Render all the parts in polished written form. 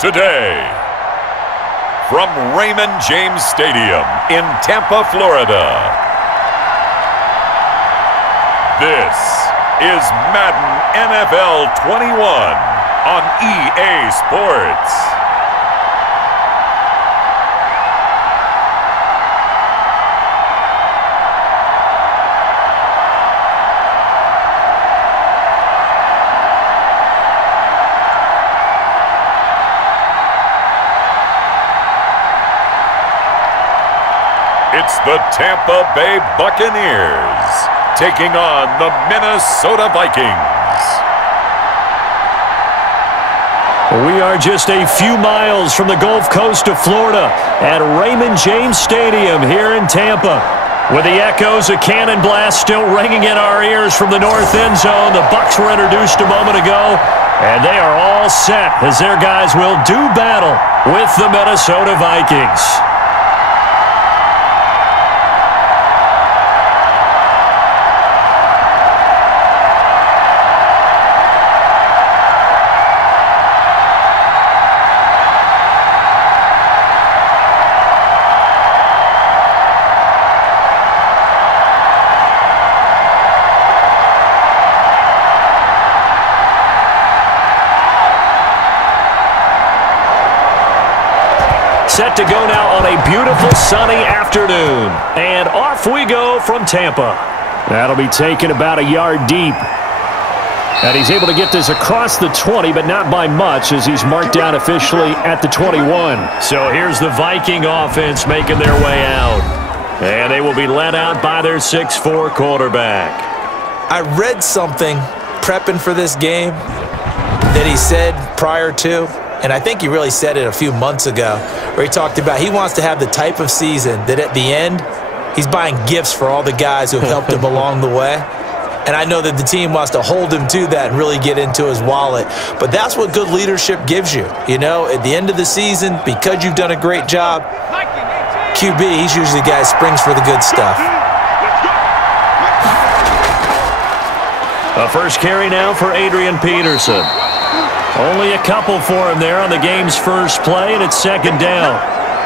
Today, from Raymond James Stadium in Tampa, Florida, this is Madden NFL 21 on EA Sports. It's the Tampa Bay Buccaneers taking on the Minnesota Vikings. We are just a few miles from the Gulf Coast of Florida at Raymond James Stadium here in Tampa. With the echoes of cannon blast still ringing in our ears from the north end zone, the Bucs were introduced a moment ago, and they are all set as their guys will do battle with the Minnesota Vikings. Set to go now on a beautiful sunny afternoon. And off we go from Tampa. That'll be taken about a yard deep. And he's able to get this across the 20, but not by much as he's marked down officially at the 21. So here's the Viking offense making their way out. And they will be led out by their 6'4" quarterback. I read something prepping for this game that he said prior to, and I think he really said it a few months ago, where he talked about he wants to have the type of season that at the end, he's buying gifts for all the guys who have helped him along the way. And I know that the team wants to hold him to that and really get into his wallet. But that's what good leadership gives you. You know, at the end of the season, because you've done a great job, QB, he's usually the guy who springs for the good stuff. A first carry now for Adrian Peterson. Only a couple for him there on the game's first play, and it's second down.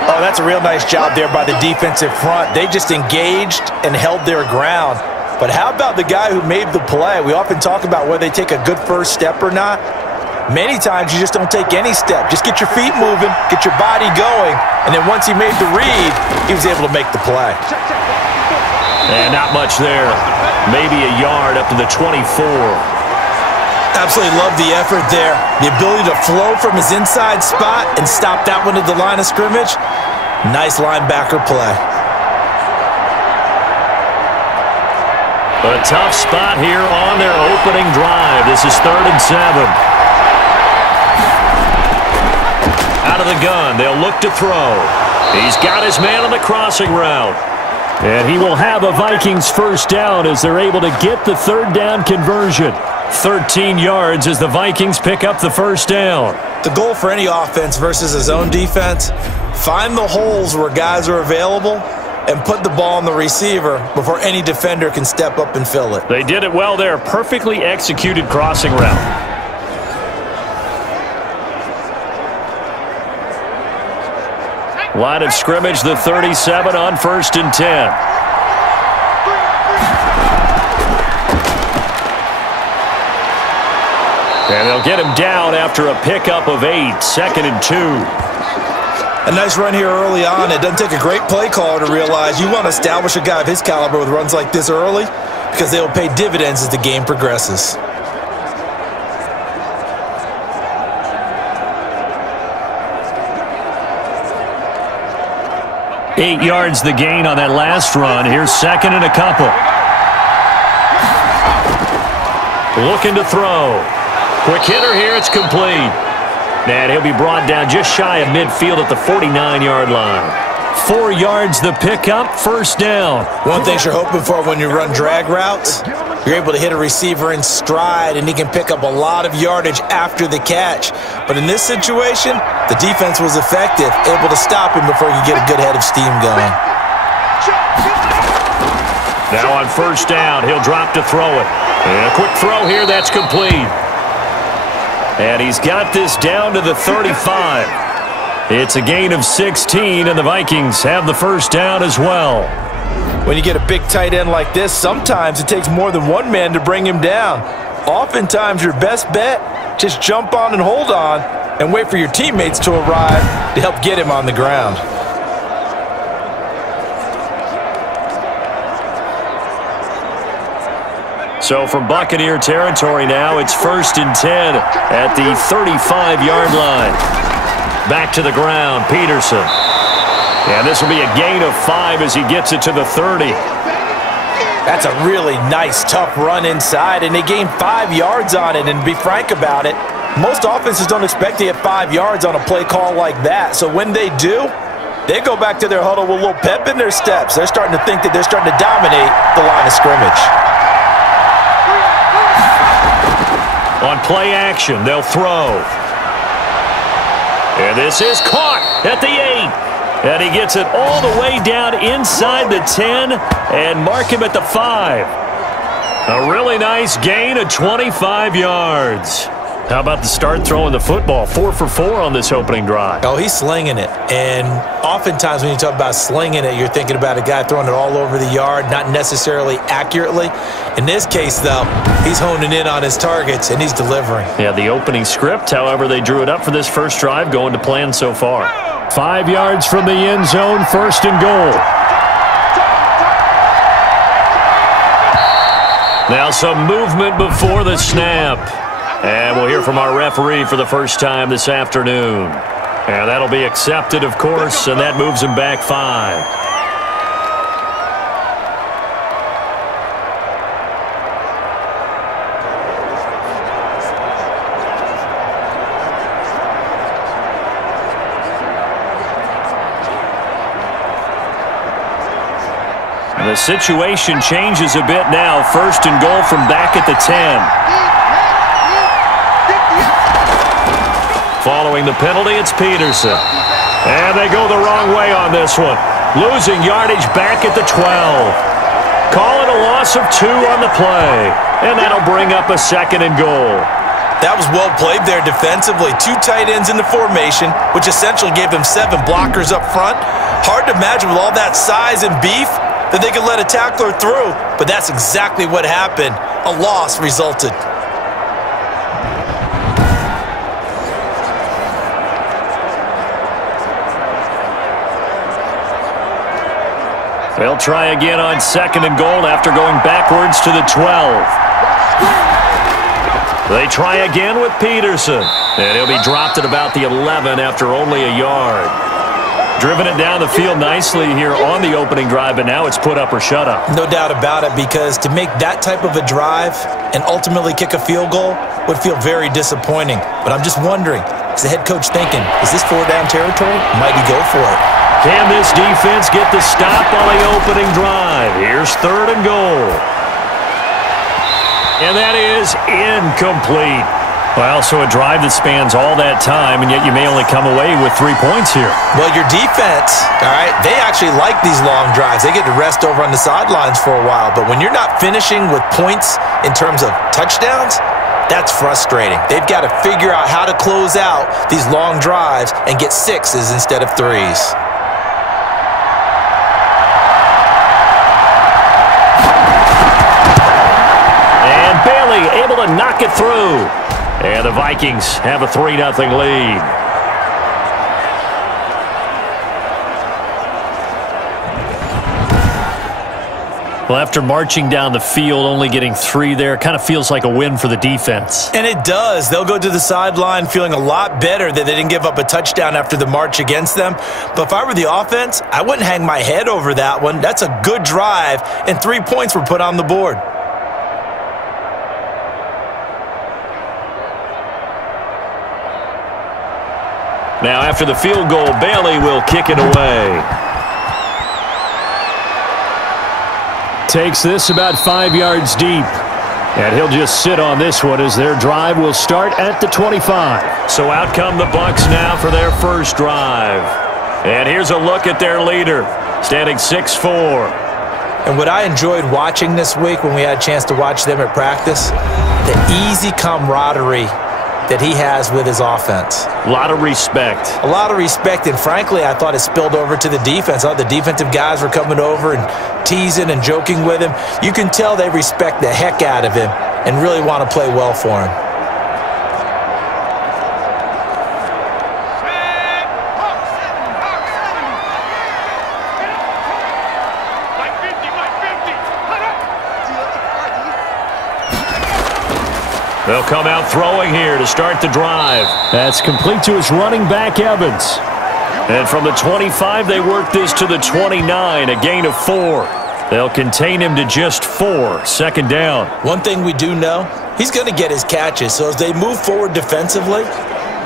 Oh, that's a real nice job there by the defensive front. They just engaged and held their ground. But how about the guy who made the play? We often talk about whether they take a good first step or not. Many times you just don't take any step. Just get your feet moving, get your body going, and then once he made the read, he was able to make the play. And not much there. Maybe a yard up to the 24. Absolutely love the effort there. The ability to flow from his inside spot and stop that one at the line of scrimmage. Nice linebacker play. A tough spot here on their opening drive. This is 3rd and 7. Out of the gun, they'll look to throw. He's got his man on the crossing route. And he will have a Vikings first down as they're able to get the 3rd down conversion. 13 yards as the Vikings pick up the first down. The goal for any offense versus a zone defense, find the holes where guys are available and put the ball on the receiver before any defender can step up and fill it. They did it well there. Perfectly executed crossing route. Line of scrimmage, the 37 on 1st and 10. And they'll get him down after a pickup of 8, 2nd and 2. A nice run here early on. It doesn't take a great play caller to realize you want to establish a guy of his caliber with runs like this early because they will pay dividends as the game progresses. Eight yards the gain on that last run. Here's 2nd and a couple. Looking to throw. Quick hitter here, it's complete. And he'll be brought down just shy of midfield at the 49-yard line. 4 yards the pickup, first down. One thing you're hoping for when you run drag routes, you're able to hit a receiver in stride and he can pick up a lot of yardage after the catch. But in this situation, the defense was effective, able to stop him before he could get a good head of steam going. Now on first down, he'll drop to throw it. And a quick throw here, that's complete. And he's got this down to the 35. It's a gain of 16, and the Vikings have the first down as well. When you get a big tight end like this, sometimes it takes more than one man to bring him down. Oftentimes, your best bet, just jump on and hold on and wait for your teammates to arrive to help get him on the ground. So from Buccaneer territory now, it's 1st and 10 at the 35-yard line. Back to the ground, Peterson. And this will be a gain of 5 as he gets it to the 30. That's a really nice, tough run inside, and they gained 5 yards on it. And to be frank about it, most offenses don't expect to get 5 yards on a play call like that. So when they do, they go back to their huddle with a little pep in their steps. They're starting to think that they're starting to dominate the line of scrimmage. On play action, they'll throw. And this is caught at the 8. And he gets it all the way down inside the 10 and mark him at the 5. A really nice gain of 25 yards. How about the start throwing the football? 4 for 4 on this opening drive. Oh, he's slinging it. And oftentimes when you talk about slinging it, you're thinking about a guy throwing it all over the yard, not necessarily accurately. In this case, though, he's honing in on his targets, and he's delivering. Yeah, the opening script, however, they drew it up for this first drive, going to plan so far. 5 yards from the end zone, 1st and goal. Now some movement before the snap. And we'll hear from our referee for the first time this afternoon. And that'll be accepted, of course, and that moves him back 5. The situation changes a bit now. 1st and goal from back at the 10. Following the penalty, it's Peterson. And they go the wrong way on this one. Losing yardage back at the 12. Call it a loss of 2 on the play. And that'll bring up a 2nd and goal. That was well played there defensively. 2 tight ends in the formation, which essentially gave them 7 blockers up front. Hard to imagine with all that size and beef that they could let a tackler through. But that's exactly what happened. A loss resulted. They'll try again on 2nd and goal after going backwards to the 12. They try again with Peterson. And he'll be dropped at about the 11 after only a yard. Driven it down the field nicely here on the opening drive, but now it's put up or shut up. No doubt about it, because to make that type of a drive and ultimately kick a field goal would feel very disappointing. But I'm just wondering, is the head coach thinking, is this 4-down territory? Might he go for it? Can this defense get the stop on the opening drive? Here's 3rd and goal. And that is incomplete. Well, so a drive that spans all that time, and yet you may only come away with 3 points here. Well, your defense, all right, they actually like these long drives. They get to rest over on the sidelines for a while. But when you're not finishing with points in terms of touchdowns, that's frustrating. They've got to figure out how to close out these long drives and get 6s instead of 3s. Able to knock it through. And the Vikings have a 3-0 lead. Well, after marching down the field, only getting 3 there, kind of feels like a win for the defense. And it does. They'll go to the sideline feeling a lot better that they didn't give up a touchdown after the march against them. But if I were the offense, I wouldn't hang my head over that one. That's a good drive, and 3 points were put on the board. Now, after the field goal, Bailey will kick it away. Takes this about 5 yards deep. And he'll just sit on this one as their drive will start at the 25. So out come the Bucs now for their first drive. And here's a look at their leader, standing 6'4". And what I enjoyed watching this week when we had a chance to watch them at practice, the easy camaraderie that he has with his offense. A lot of respect. A lot of respect, and frankly, I thought it spilled over to the defense. All the defensive guys were coming over and teasing and joking with him. You can tell they respect the heck out of him and really want to play well for him. They'll come out throwing here to start the drive. That's complete to his running back, Evans. And from the 25, they work this to the 29, a gain of 4. They'll contain him to just 4, second down. One thing we do know, he's going to get his catches. So as they move forward defensively,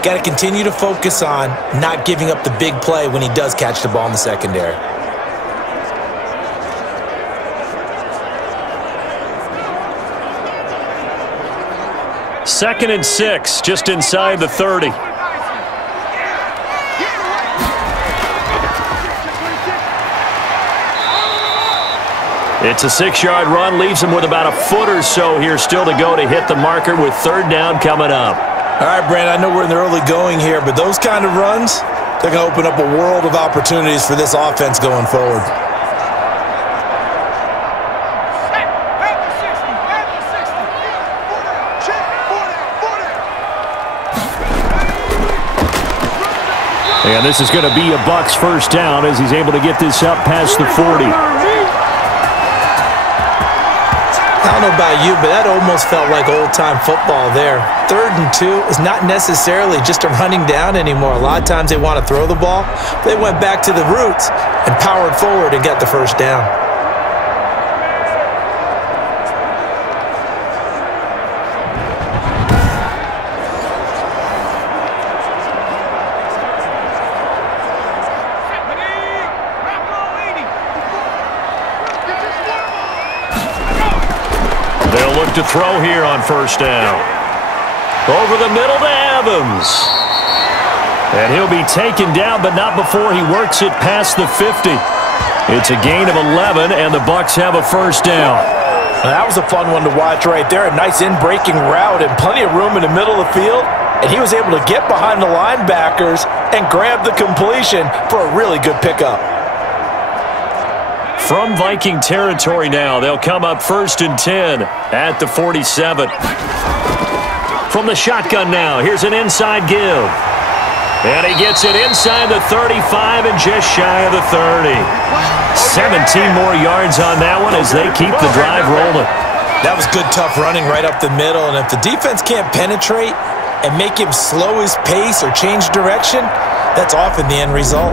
got to continue to focus on not giving up the big play when he does catch the ball in the secondary. Second and 6, just inside the 30. It's a 6-yard run, leaves him with about a foot or so here still to go to hit the marker with third down coming up. All right, Brandon, I know we're in the early going here, but those kind of runs, they're going to open up a world of opportunities for this offense going forward. And this is going to be a Bucs first down as he's able to get this up past the 40. I don't know about you, but that almost felt like old-time football there. 3rd and 2 is not necessarily just a running down anymore. A lot of times they want to throw the ball. They went back to the roots and powered forward and got the first down. To throw here on first down. Over the middle to Evans. And he'll be taken down, but not before he works it past the 50. It's a gain of 11, and the Bucs have a first down. That was a fun one to watch right there. A nice in-breaking route and plenty of room in the middle of the field. And he was able to get behind the linebackers and grab the completion for a really good pickup. From Viking territory now, they'll come up 1st and 10 at the 47. From the shotgun now, here's an inside give. And he gets it inside the 35 and just shy of the 30. 17 more yards on that one as they keep the drive rolling. That was good, tough running right up the middle. And if the defense can't penetrate and make him slow his pace or change direction, that's often the end result.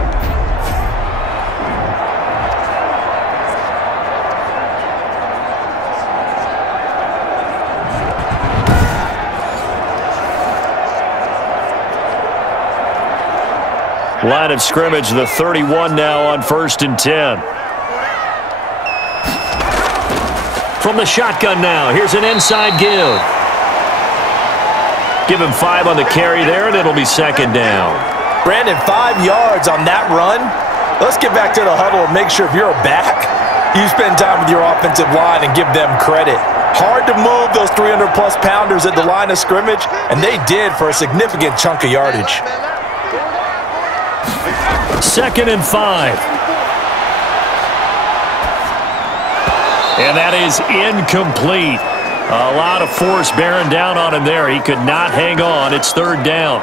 Line of scrimmage, the 31 now on 1st and 10. From the shotgun now, here's an inside give. Give him 5 on the carry there, and it'll be second down. Brandon, 5 yards on that run. Let's get back to the huddle and make sure if you're a back, you spend time with your offensive line and give them credit. Hard to move those 300-plus pounders at the line of scrimmage, and they did for a significant chunk of yardage. 2nd and 5. And that is incomplete. A lot of force bearing down on him there. He could not hang on. It's 3rd down.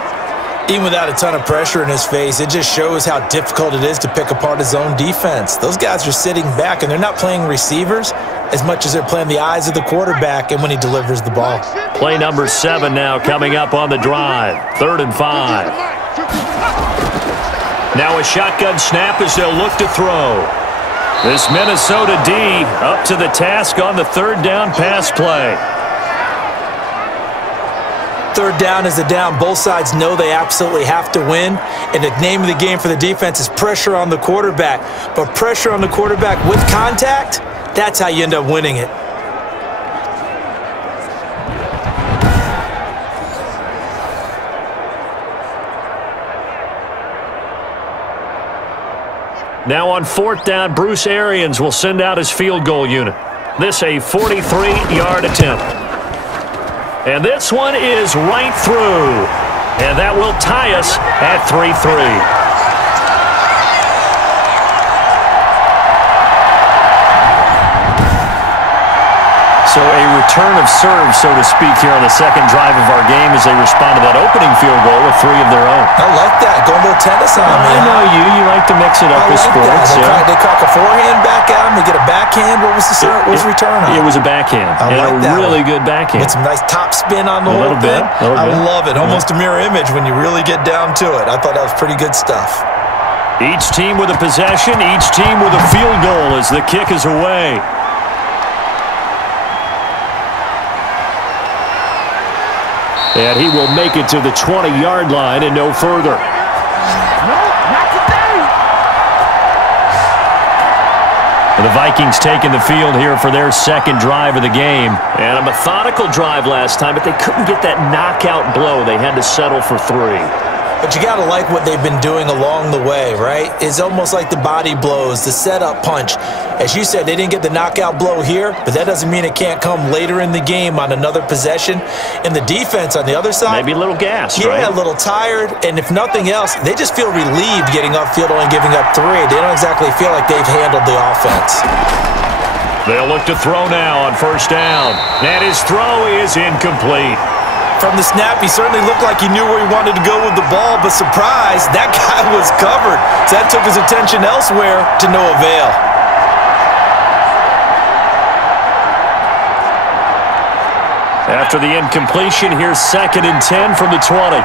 Even without a ton of pressure in his face, it just shows how difficult it is to pick apart his own defense. Those guys are sitting back, and they're not playing receivers as much as they're playing the eyes of the quarterback and when he delivers the ball. Play number 7 now coming up on the drive. 3rd and 5. Now a shotgun snap as they'll look to throw. This Minnesota D up to the task on the 3rd down pass play. 3rd down is the down. Both sides know they absolutely have to win. And the name of the game for the defense is pressure on the quarterback. But pressure on the quarterback with contact, that's how you end up winning it. Now on 4th down, Bruce Arians will send out his field goal unit. This a 43-yard attempt. And this one is right through. And that will tie us at 3-3. So a return of serve, so to speak, here on the second drive of our game as they respond to that opening field goal with 3 of their own. I like that. Go a little tennis on me. I know you. You like to mix it up with sports. They cock a forehand back at him. They get a backhand. What was the serve? What was the return on? It was a backhand. I like that. Really good backhand. With some nice top spin on the whole thing. I love it. Almost a mirror image when you really get down to it. I thought that was pretty good stuff. Each team with a possession. Each team with a field goal as the kick is away. And he will make it to the 20-yard line and no further. No, not today. The Vikings taking the field here for their second drive of the game. And a methodical drive last time, but they couldn't get that knockout blow. They had to settle for 3. But you got to like what they've been doing along the way, right? It's almost like the body blows, the setup punch. As you said, they didn't get the knockout blow here, but that doesn't mean it can't come later in the game on another possession. And the defense on the other side, maybe a little gassed, right? Yeah, a little tired. And if nothing else, they just feel relieved getting upfield, only giving up 3. They don't exactly feel like they've handled the offense. They'll look to throw now on first down. And his throw is incomplete. From the snap, he certainly looked like he knew where he wanted to go with the ball, but surprise, that guy was covered. So that took his attention elsewhere to no avail. After the incompletion, here's 2nd and 10 from the 20.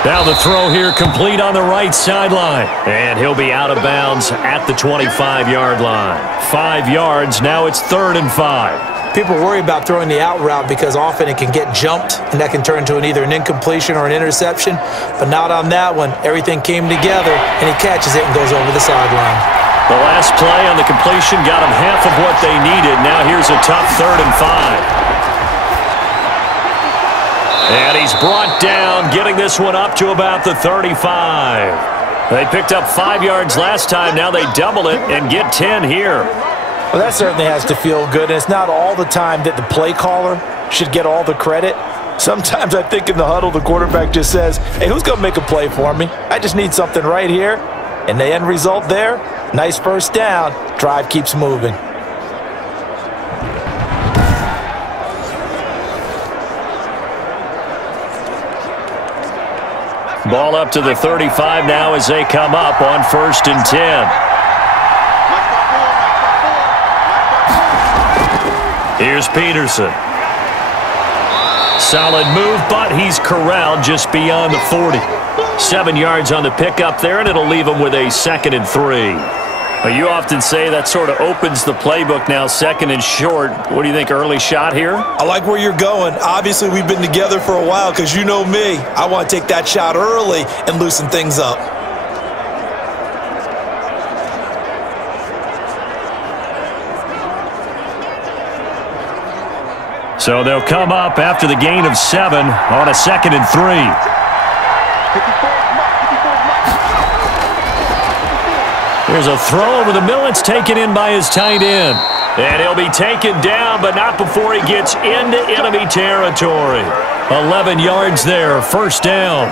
Now the throw here complete on the right sideline. And he'll be out of bounds at the 25-yard line. 5 yards, now it's 3rd and 5. People worry about throwing the out route because often it can get jumped, and that can turn into either an incompletion or an interception. But not on that one. Everything came together, and he catches it and goes over the sideline. The last play on the completion got him half of what they needed. Now here's a tough 3rd and 5. And he's brought down, getting this one up to about the 35. They picked up 5 yards last time. Now they double it and get 10 here. Well, that certainly has to feel good. And it's not all the time that the play caller should get all the credit. Sometimes I think in the huddle, the quarterback just says, hey, who's going to make a play for me? I just need something right here. And the end result there, nice first down. Drive keeps moving. Ball up to the 35 now as they come up on 1st and 10. Here's Peterson. Solid move, but he's corralled just beyond the 40. 7 yards on the pickup there, and it'll leave him with a 2nd and 3. You often say that sort of opens the playbook now, 2nd and short. What do you think, early shot here? I like where you're going. Obviously, we've been together for a while because you know me. I want to take that shot early and loosen things up. So they'll come up after the gain of 7 on a 2nd and 3. There's a throw over the middle. It's taken in by his tight end. And he'll be taken down, but not before he gets into enemy territory. 11 yards there, 1st down.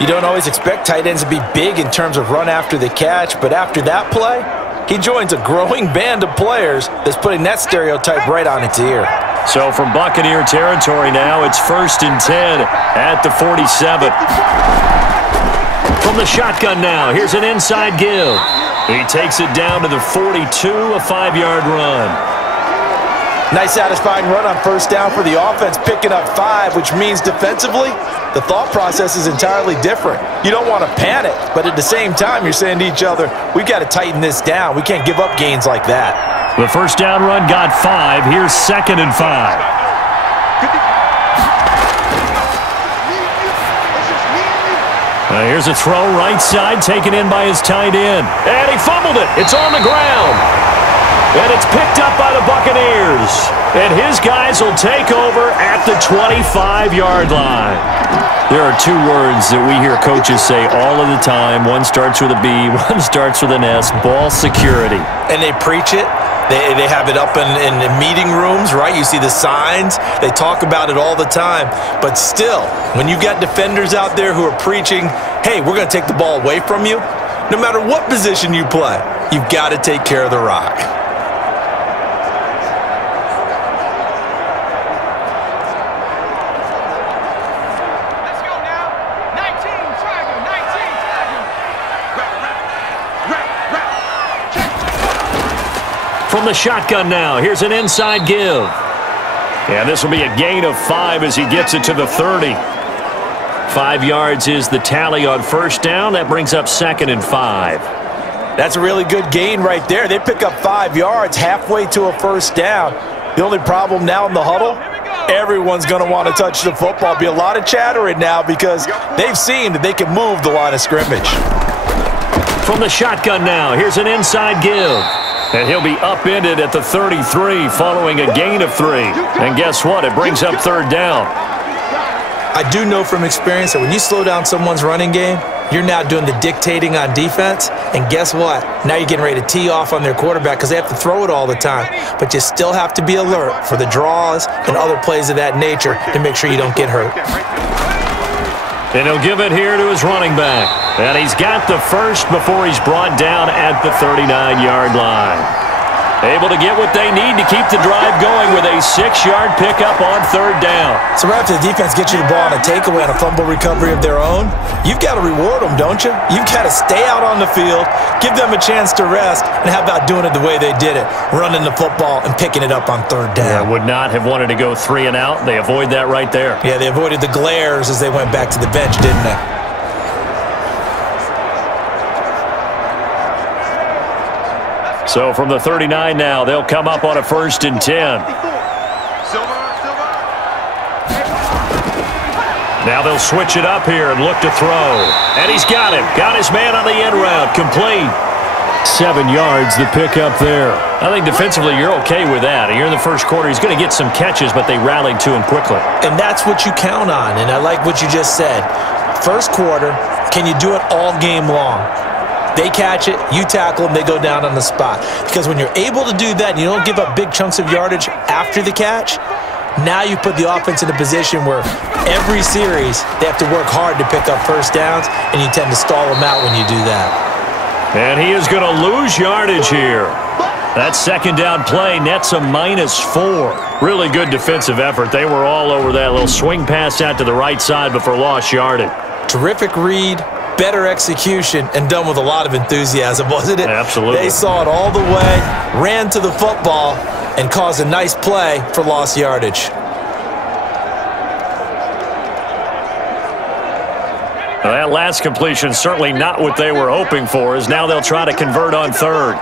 You don't always expect tight ends to be big in terms of run after the catch, but after that play, he joins a growing band of players that's putting that stereotype right on its ear. So from Buccaneer territory now, it's 1st and 10 at the 47. From the shotgun now, here's an inside give. He takes it down to the 42, a 5-yard run. Nice satisfying run on 1st down for the offense, picking up 5, which means defensively, the thought process is entirely different. You don't want to panic, but at the same time, you're saying to each other, we've got to tighten this down. We can't give up gains like that. The 1st down run got 5. Here's 2nd and 5. Here's a throw right side, taken in by his tight end. And he fumbled it. It's on the ground. And it's picked up by the Buccaneers. And his guys will take over at the 25-yard line. There are two words that we hear coaches say all of the time. One starts with a B, one starts with an S, ball security. And they preach it. They have it up in meeting rooms, right? You see the signs. They talk about it all the time. But still, when you've got defenders out there who are preaching, hey, we're going to take the ball away from you, no matter what position you play, you've got to take care of the rock. From the shotgun now, here's an inside give. And this will be a gain of 5 as he gets it to the 30. 5 yards is the tally on first down. That brings up 2nd and 5. That's a really good gain right there. They pick up 5 yards halfway to a first down. The only problem now in the huddle, everyone's going to want to touch the football. Be a lot of chattering now because they've seen that they can move the line of scrimmage. From the shotgun now, here's an inside give. And he'll be upended at the 33 following a gain of 3. And guess what? It brings up 3rd down. I do know from experience that when you slow down someone's running game, you're now doing the dictating on defense. And guess what? Now you're getting ready to tee off on their quarterback because they have to throw it all the time. But you still have to be alert for the draws and other plays of that nature to make sure you don't get hurt. And he'll give it here to his running back. And he's got the first before he's brought down at the 39-yard line. Able to get what they need to keep the drive going with a 6-yard pickup on 3rd down. So right after the defense gets you the ball on a takeaway on a fumble recovery of their own, you've got to reward them, don't you? You've got to stay out on the field, give them a chance to rest, and how about doing it the way they did it, running the football and picking it up on 3rd down. Yeah, would not have wanted to go 3 and out. They avoid that right there. Yeah, they avoided the glares as they went back to the bench, didn't they? So from the 39 now, they'll come up on a 1st and 10. Now they'll switch it up here and look to throw. And he's got him. Got his man on the end route. Complete. 7 yards, the pickup there. I think defensively you're okay with that. Here in the first quarter, he's going to get some catches, but they rallied to him quickly. And that's what you count on, and I like what you just said. First quarter, can you do it all game long? They catch it, you tackle them, they go down on the spot. Because when you're able to do that and you don't give up big chunks of yardage after the catch, now you put the offense in a position where every series they have to work hard to pick up first downs, and you tend to stall them out when you do that. And he is going to lose yardage here. That 2nd down play nets a -4. Really good defensive effort. They were all over that little swing pass out to the right side before lost yardage. Terrific read. Better execution, and done with a lot of enthusiasm, wasn't it? Absolutely. They saw it all the way, ran to the football, and caused a nice play for lost yardage. Well, that last completion certainly not what they were hoping for, as now they'll try to convert on 3rd.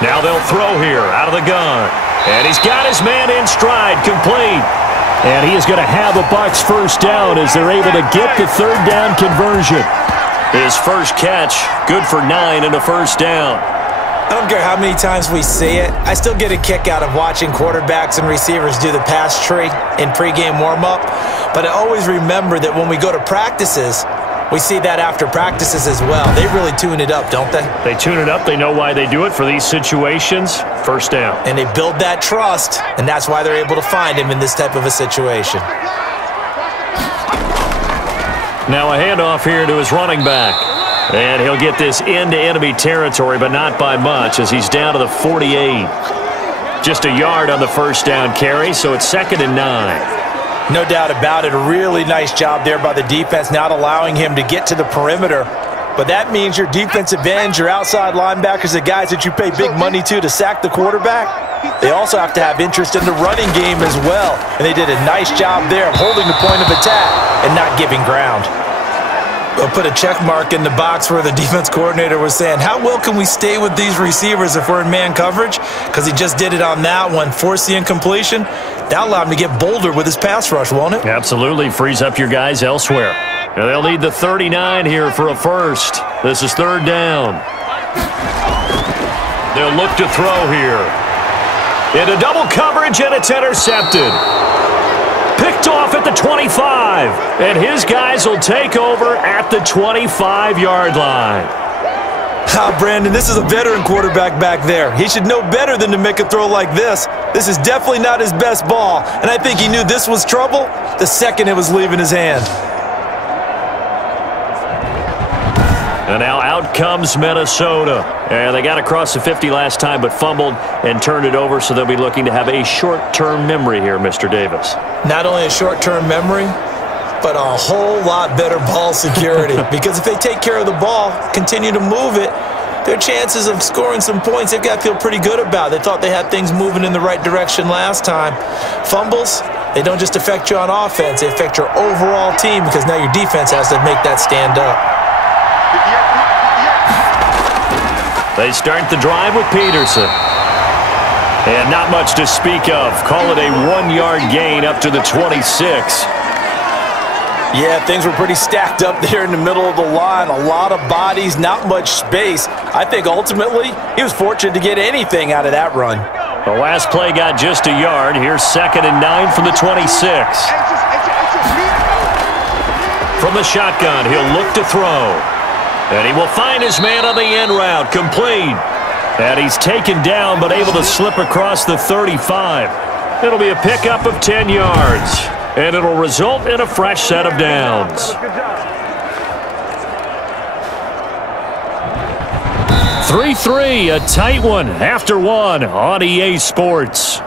Now they'll throw here out of the gun. And he's got his man in stride, complete. And he is going to have a Bucs first down as they're able to get the 3rd down conversion. His first catch, good for 9 and a first down. I don't care how many times we see it. I still get a kick out of watching quarterbacks and receivers do the pass tree in pregame warm-up. But I always remember that when we go to practices, we see that after practices as well. They really tune it up, don't they? They tune it up. They know why they do it for these situations. First down. And they build that trust, and that's why they're able to find him in this type of a situation. Now a handoff here to his running back. And he'll get this into enemy territory, but not by much, as he's down to the 48. Just a yard on the first down carry, so it's 2nd and 9. No doubt about it. A really nice job there by the defense, not allowing him to get to the perimeter. But that means your defensive ends, your outside linebackers, the guys that you pay big money to sack the quarterback, they also have to have interest in the running game as well. And they did a nice job there of holding the point of attack and not giving ground. We'll put a check mark in the box where the defense coordinator was saying, how well can we stay with these receivers if we're in man coverage? Because he just did it on that one, forced the incompletion. That allowed him to get bolder with his pass rush, won't it? Absolutely. Frees up your guys elsewhere. Now they'll need the 39 here for a first. This is 3rd down. They'll look to throw here. Into double coverage, and it's intercepted. Picked off at the 25. And his guys will take over at the 25-yard line. Brandon, this is a veteran quarterback back there. He should know better than to make a throw like this. This is definitely not his best ball, and I think he knew this was trouble the second it was leaving his hand. And now out comes Minnesota. And they got across the 50 last time but fumbled and turned it over, so they'll be looking to have a short-term memory here, Mr. Davis. Not only a short-term memory, but a whole lot better ball security. Because if they take care of the ball, continue to move it, their chances of scoring some points, they've got to feel pretty good about. They thought they had things moving in the right direction last time. Fumbles, they don't just affect you on offense, they affect your overall team because now your defense has to make that stand up. They start the drive with Peterson. And not much to speak of. Call it a 1-yard gain up to the 26. Yeah, things were pretty stacked up there in the middle of the line. A lot of bodies, not much space. I think ultimately he was fortunate to get anything out of that run. The last play got just a yard. Here's 2nd and 9 from the 26. From the shotgun, he'll look to throw. And he will find his man on the end route, complete. And he's taken down but able to slip across the 35. It'll be a pickup of 10 yards. And it'll result in a fresh set of downs. 3-3, a tight one after one on EA Sports.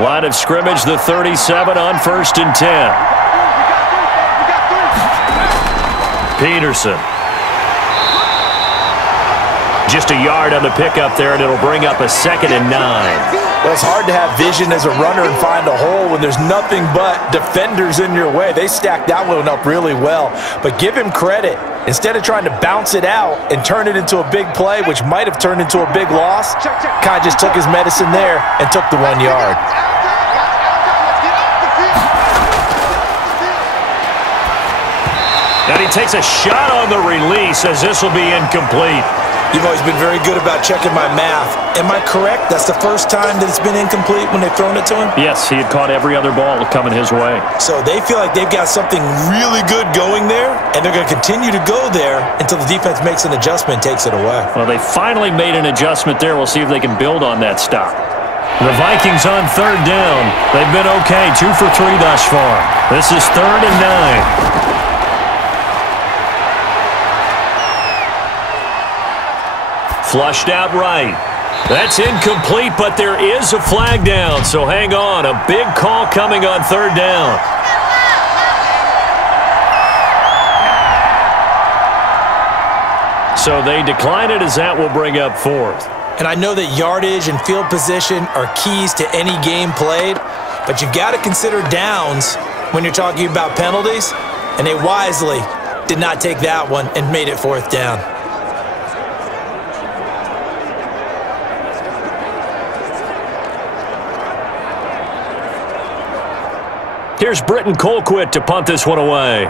Line of scrimmage, the 37 on 1st and 10. Peterson. Just a yard on the pickup there, and it'll bring up a 2nd and 9. Well, it's hard to have vision as a runner and find a hole when there's nothing but defenders in your way. They stacked that one up really well. But give him credit. Instead of trying to bounce it out and turn it into a big play, which might have turned into a big loss, kind of just took his medicine there and took the 1 yard. And he takes a shot on the release as this will be incomplete. You've always been very good about checking my math. Am I correct? That's the first time that it's been incomplete when they've thrown it to him? Yes, he had caught every other ball coming his way. So they feel like they've got something really good going there, and they're going to continue to go there until the defense makes an adjustment and takes it away. Well, they finally made an adjustment there. We'll see if they can build on that stop. The Vikings on 3rd down. They've been okay, 2 for 3 thus far. This is 3rd and 9. Flushed out right. That's incomplete, but there is a flag down, so hang on. A big call coming on 3rd down. So they decline it as that will bring up 4th. And I know that yardage and field position are keys to any game played, but you've got to consider downs when you're talking about penalties, and they wisely did not take that one and made it 4th down. Here's Britton Colquitt to punt this one away.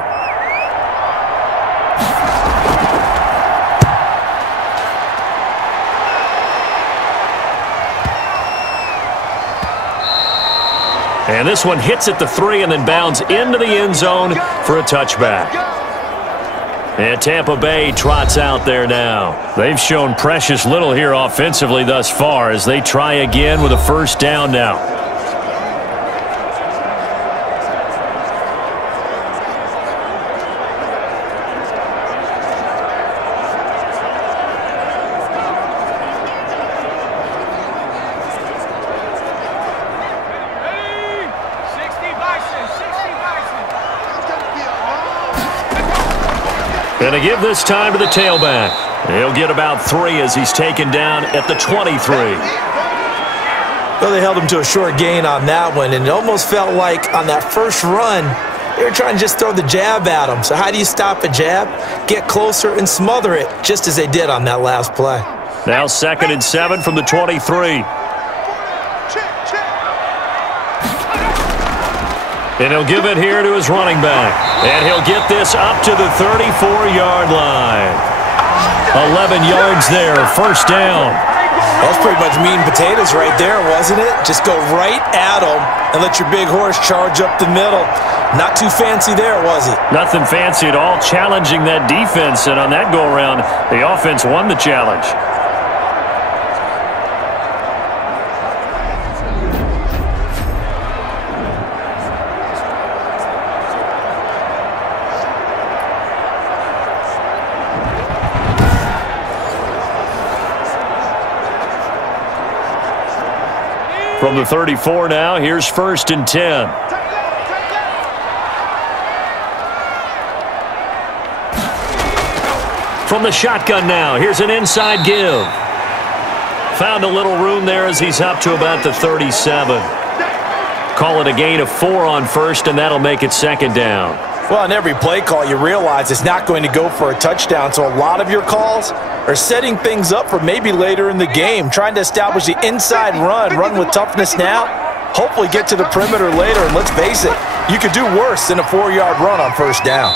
And this one hits at the 3 and then bounds into the end zone for a touchback. And Tampa Bay trots out there now. They've shown precious little here offensively thus far as they try again with a 1st down now. Going to give this time to the tailback. He'll get about 3 as he's taken down at the 23. Well, they held him to a short gain on that one, and it almost felt like on that first run, They were trying to just throw the jab at him. So how do you stop a jab? Get closer and smother it, just as they did on that last play. Now 2nd and 7 from the 23. And he'll give it here to his running back. And he'll get this up to the 34-yard line. 11 yards there, 1st down. That's pretty much meat and potatoes right there, wasn't it? Just go right at them and let your big horse charge up the middle. Not too fancy there, was it? Nothing fancy at all, challenging that defense. And on that go-around, the offense won the challenge. From the 34 now, here's 1st and 10. From the shotgun now, here's an inside give. Found a little room there as he's up to about the 37. Call it a gain of 4 on 1st, and that'll make it 2nd down. Well, on every play call, you realize it's not going to go for a touchdown, so a lot of your calls are setting things up for maybe later in the game, trying to establish the inside run with toughness now, hopefully get to the perimeter later, and let's face it, you could do worse than a 4-yard run on 1st down.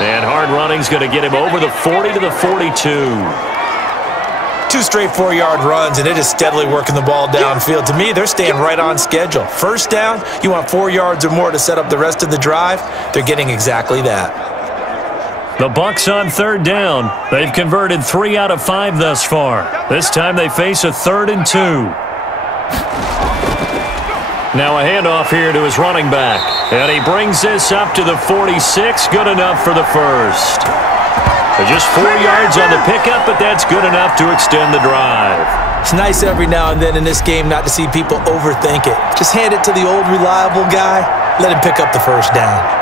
And hard running's going to get him over the 40 to the 42. 2 straight 4-yard runs, and they're just steadily working the ball downfield. To me, they're staying right on schedule. 1st down, you want 4 yards or more to set up the rest of the drive. They're getting exactly that. The Bucs on 3rd down. They've converted 3 out of 5 thus far. This time they face a 3rd and 2. Now a handoff here to his running back. And he brings this up to the 46. Good enough for the 1st. Just 4 yards on the pickup, but that's good enough to extend the drive. It's nice every now and then in this game not to see people overthink it. Just hand it to the old reliable guy. Let him pick up the 1st down.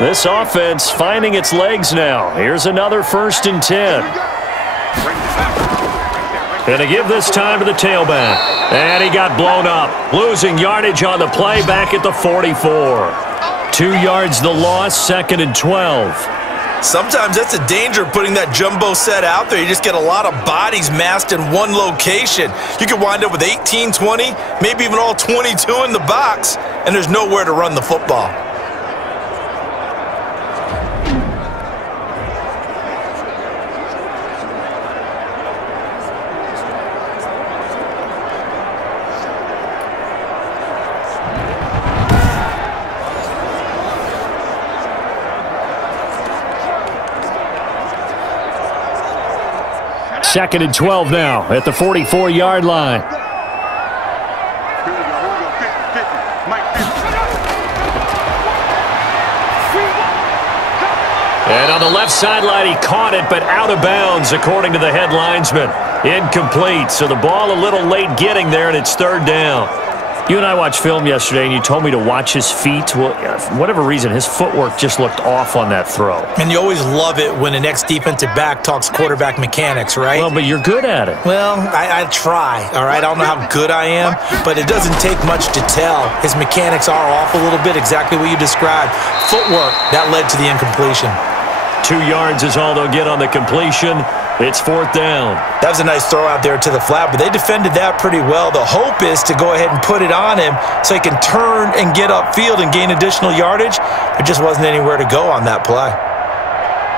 This offense finding its legs now. Here's another 1st and 10. And to give this time to the tailback. And he got blown up. Losing yardage on the play back at the 44. 2 yards the loss, 2nd and 12. Sometimes that's a danger of putting that jumbo set out there. You just get a lot of bodies massed in one location. You could wind up with 18, 20, maybe even all 22 in the box, and there's nowhere to run the football. Second and 12 now at the 44-yard line. And on the left sideline, he caught it, but out of bounds, according to the head linesman. Incomplete, so the ball a little late getting there, and it's 3rd down. You and I watched film yesterday, and you told me to watch his feet. Well, for whatever reason, his footwork just looked off on that throw. And you always love it when the next defensive back talks quarterback mechanics, right? Well, but you're good at it. Well, I try, all right? I don't know how good I am, but it doesn't take much to tell. His mechanics are off a little bit, exactly what you described. Footwork, that led to the incompletion. 2 yards is all they'll get on the completion. It's 4th down. That was a nice throw out there to the flat, but they defended that pretty well. The hope is to go ahead and put it on him so he can turn and get upfield and gain additional yardage. There just wasn't anywhere to go on that play.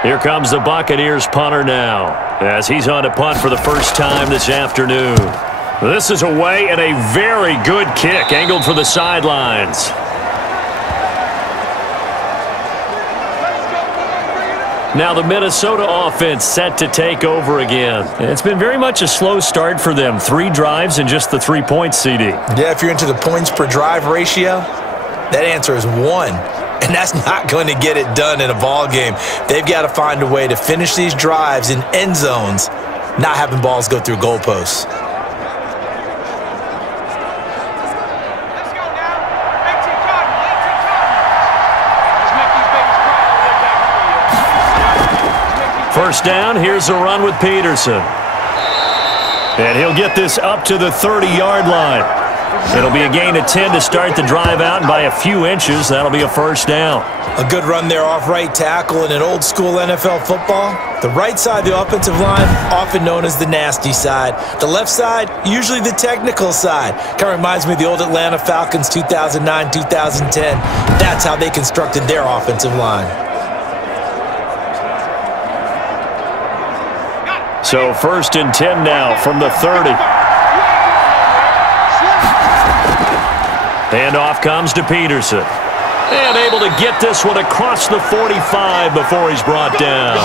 Here comes the Buccaneers punter now as he's on to punt for the first time this afternoon. This is away and a very good kick angled for the sidelines. Now the Minnesota offense set to take over again. It's been very much a slow start for them. 3 drives and just the 3 points, CD. Yeah, if you're into the points per drive ratio, that answer is 1. And that's not going to get it done in a ball game. They've got to find a way to finish these drives in end zones, not having balls go through goalposts. first down. Here's a run with Peterson. And he'll get this up to the 30-yard line. It'll be a gain of 10 to start the drive out, and by a few inches, that'll be a first down. A good run there off right tackle in an old-school NFL football. The right side of the offensive line, often known as the nasty side. The left side, usually the technical side. Kind of reminds me of the old Atlanta Falcons 2009, 2010. That's how they constructed their offensive line. So 1st and 10 now from the 30. Handoff comes to Peterson. And able to get this one across the 45 before he's brought down.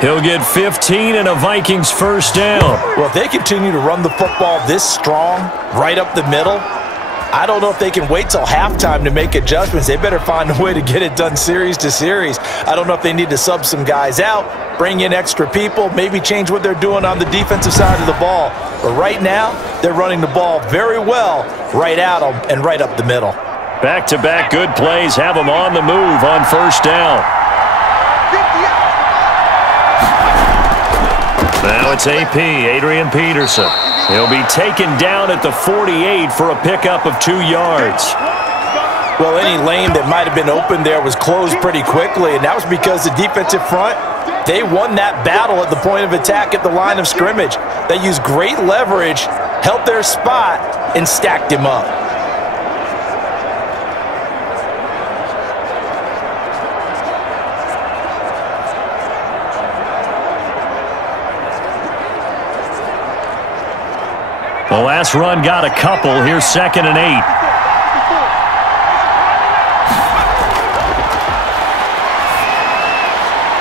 He'll get 15 and a Vikings first down. Well, if they continue to run the football this strong, right up the middle, I don't know if they can wait till halftime to make adjustments. They better find a way to get it done series to series. I don't know if they need to sub some guys out, bring in extra people, maybe change what they're doing on the defensive side of the ball. But right now, they're running the ball very well right at them and right up the middle. Back-to-back good plays have them on the move on first down. Now it's AP, Adrian Peterson. He'll be taken down at the 48 for a pickup of 2 yards. Well, any lane that might have been open there was closed pretty quickly, and that was because the defensive front, they won that battle at the point of attack at the line of scrimmage. They used great leverage, held their spot, and stacked him up. The last run got a couple. Here's 2nd and 8.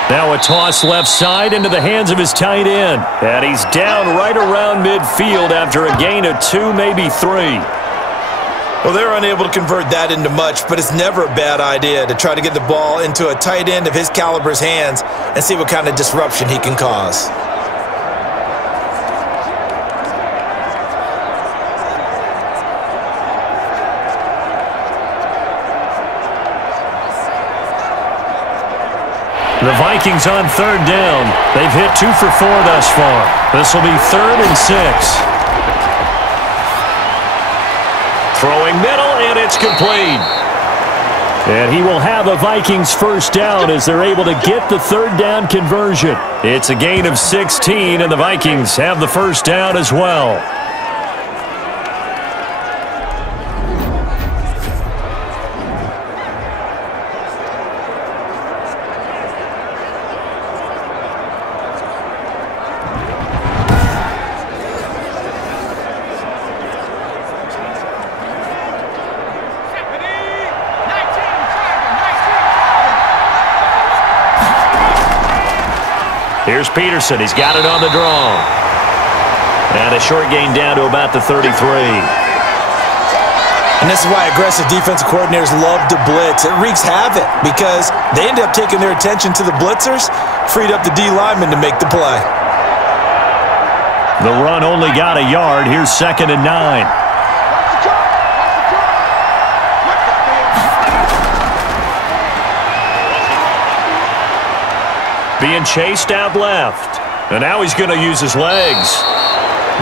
Now a toss left side into the hands of his tight end. And he's down right around midfield after a gain of 2, maybe 3. Well, they're unable to convert that into much, but it's never a bad idea to try to get the ball into a tight end of his caliber's hands and see what kind of disruption he can cause. The Vikings on 3rd down. They've hit 2 for 4 thus far. This will be 3rd and 6. Throwing middle, and it's complete. And he will have a Vikings first down as they're able to get the 3rd down conversion. It's a gain of 16, and the Vikings have the first down as well. Here's Peterson. He's got it on the draw. And a short gain down to about the 33. And this is why aggressive defensive coordinators love to blitz. It wreaks havoc because they end up taking their attention to the blitzers, freed up the D lineman to make the play. The run only got a yard. Here's 2nd and 9. Being chased out left. And now he's going to use his legs.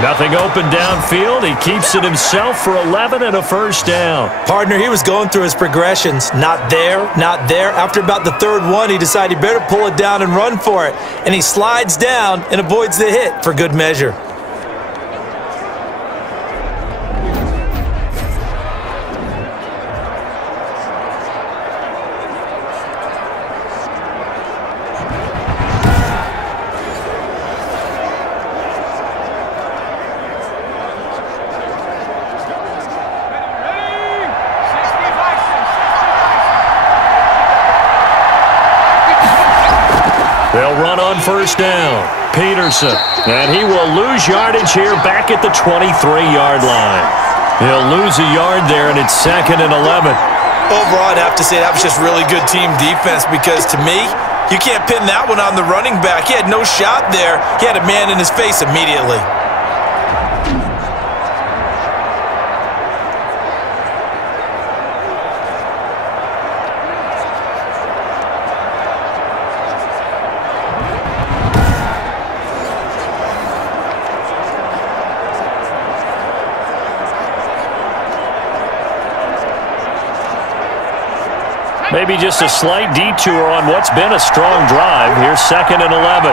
Nothing open downfield. He keeps it himself for 11 and a first down. Partner, he was going through his progressions. Not there, not there. After about the 3rd one, he decided he better pull it down and run for it. And he slides down and avoids the hit for good measure. They'll run on first down. Peterson. And he will lose yardage here back at the 23-yard line. He'll lose a yard there, and it's 2nd and 11. Overall, I'd have to say that was just really good team defense because, to me, you can't pin that one on the running back. He had no shot there. He had a man in his face immediately. Maybe just a slight detour on what's been a strong drive. Here's 2nd and 11.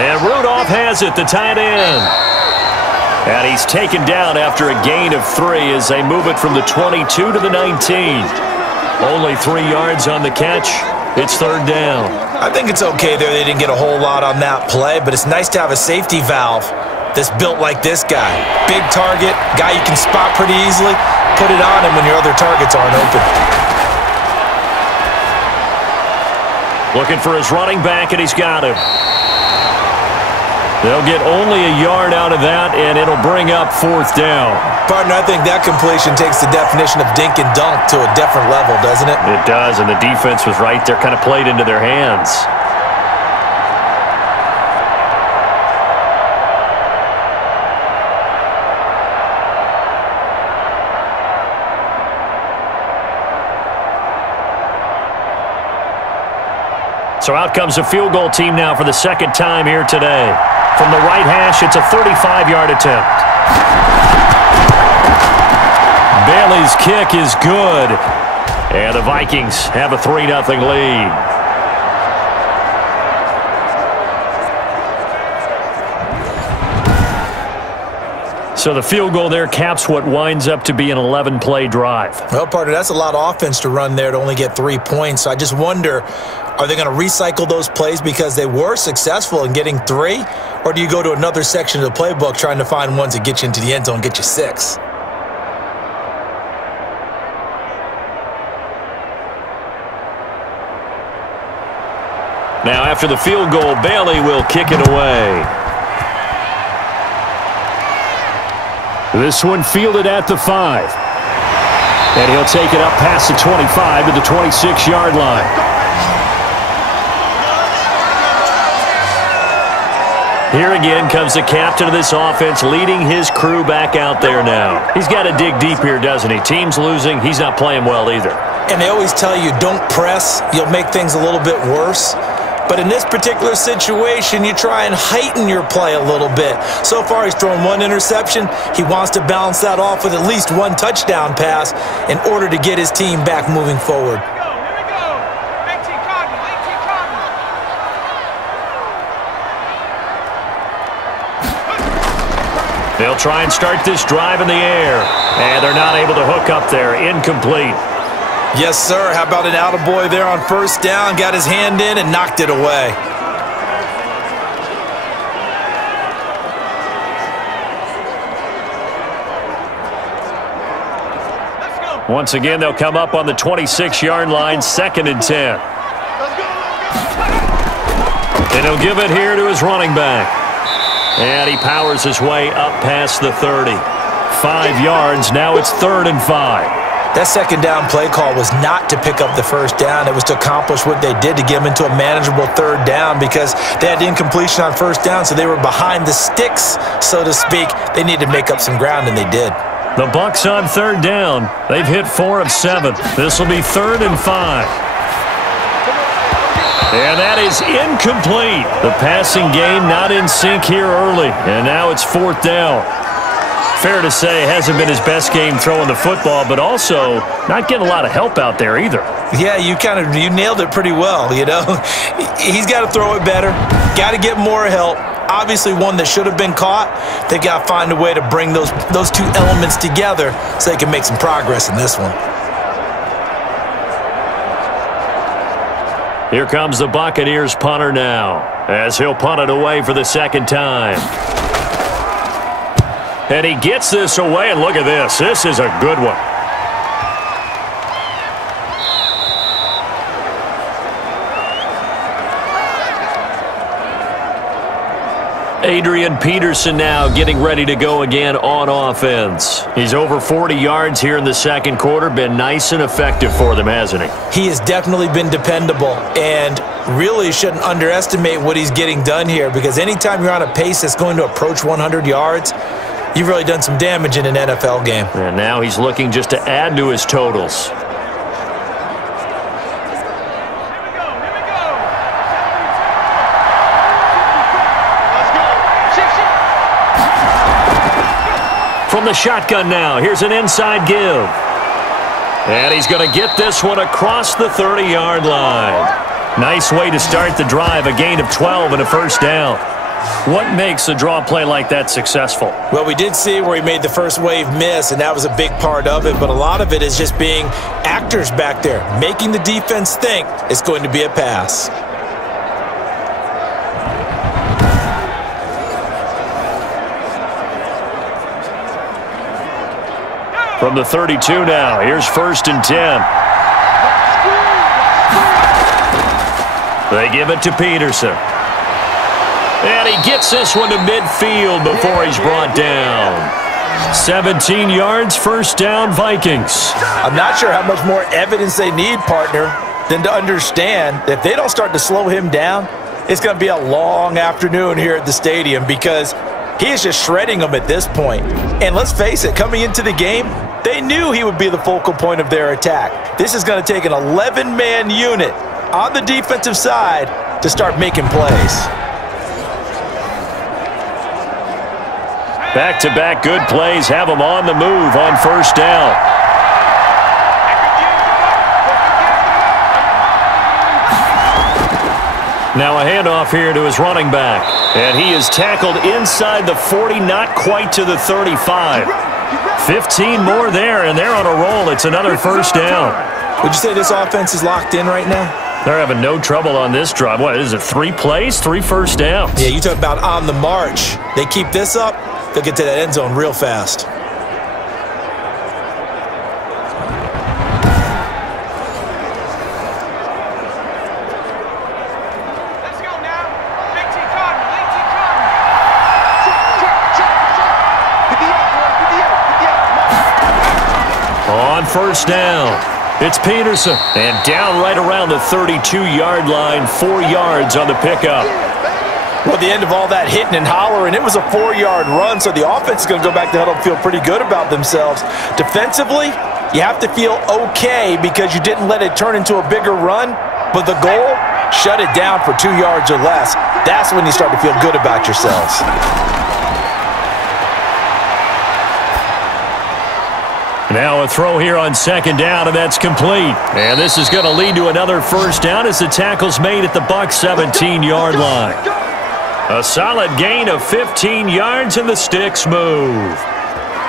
And Rudolph has it, the tight end. And he's taken down after a gain of 3 as they move it from the 22 to the 19. Only 3 yards on the catch. It's 3rd down. I think it's okay there. They didn't get a whole lot on that play, but it's nice to have a safety valve that's built like this guy. Big target, guy you can spot pretty easily. Put it on him when your other targets aren't open. Looking for his running back, and he's got him. They'll get only a yard out of that, and it'll bring up 4th down. Partner, I think that completion takes the definition of dink and dunk to a different level, doesn't it? It does, and the defense was right there, kind of played into their hands. So out comes a field goal team now for the 2nd time here today. From the right hash, it's a 35-yard attempt. Bailey's kick is good. And the Vikings have a 3-0 lead. So the field goal there caps what winds up to be an 11-play drive. Well, partner, that's a lot of offense to run there to only get 3 points. So I just wonder, are they going to recycle those plays because they were successful in getting 3? Or do you go to another section of the playbook trying to find ones that get you into the end zone and get you 6? Now after the field goal, Bailey will kick it away. This one fielded at the 5. And he'll take it up past the 25 to the 26-yard line. Here again comes the captain of this offense, leading his crew back out there now. He's got to dig deep here, doesn't he? Team's losing. He's not playing well either. And they always tell you, don't press. You'll make things a little bit worse. But in this particular situation, you try and heighten your play a little bit. So far, he's thrown 1 interception. He wants to balance that off with at least 1 touchdown pass in order to get his team back moving forward. They'll try and start this drive in the air. And they're not able to hook up there. Incomplete. Yes, sir. How about an attaboy there on 1st down? Got his hand in and knocked it away. Once again, they'll come up on the 26-yard line, 2nd and 10. And he'll give it here to his running back. And he powers his way up past the 30. 5 yards. Now it's 3rd and 5. That 2nd down play call was not to pick up the 1st down. It was to accomplish what they did to get them into a manageable 3rd down because they had incompletion on 1st down, so they were behind the sticks, so to speak. They needed to make up some ground, and they did. The Bucs on 3rd down. They've hit 4 of 7. This will be 3rd and 5. And that is incomplete. The passing game not in sync here early. And now it's 4th down. Fair to say, hasn't been his best game throwing the football, but also not getting a lot of help out there either. Yeah, you nailed it pretty well, you know. He's got to throw it better. Got to get more help. Obviously one that should have been caught. They got to find a way to bring those 2 elements together so they can make some progress in this one. Here comes the Buccaneers punter now, as he'll punt it away for the 2nd time. And he gets this away, and look at this. This is a good one. Adrian Peterson now getting ready to go again on offense. He's over 40 yards here in the 2nd quarter. Been nice and effective for them, hasn't he? He has definitely been dependable, and really shouldn't underestimate what he's getting done here because anytime you're on a pace that's going to approach 100 yards, you've really done some damage in an NFL game. And now he's looking just to add to his totals. From the shotgun now. Here's an inside give. And he's going to get this one across the 30-yard line. Nice way to start the drive, a gain of 12 and a first down. What makes a draw play like that successful? Well, we did see where he made the first wave miss, and that was a big part of it. But a lot of it is just being actors back there, making the defense think it's going to be a pass. From the 32 now, here's 1st and 10. They give it to Peterson. And he gets this one to midfield before he's brought down. 17 yards, first down, Vikings. I'm not sure how much more evidence they need, partner, than to understand that if they don't start to slow him down, it's going to be a long afternoon here at the stadium because he is just shredding them at this point. And let's face it, coming into the game, they knew he would be the focal point of their attack. This is going to take an 11-man unit on the defensive side to start making plays. Back-to-back good plays have him on the move on first down. Now a handoff here to his running back. And he is tackled inside the 40, not quite to the 35. 15 more there, and they're on a roll. It's another first down. Would you say this offense is locked in right now? They're having no trouble on this drive. What is it, 3 plays, 3 first downs? Yeah, you talk about on the march. They keep this up, they'll get to that end zone real fast. Let's go now. Big T Cardinal, Big T Cardinal. On first down, it's Peterson. And down right around the 32-yard line, 4 yards on the pickup. Well, at the end of all that hitting and hollering, it was a 4-yard run, so the offense is going to go back to huddle and feel pretty good about themselves. Defensively, you have to feel okay because you didn't let it turn into a bigger run, but the goal, shut it down for 2 yards or less. That's when you start to feel good about yourselves. Now a throw here on second down, and that's complete. And this is going to lead to another first down as the tackle's made at the Bucs 17-yard line. A solid gain of 15 yards, and the sticks move.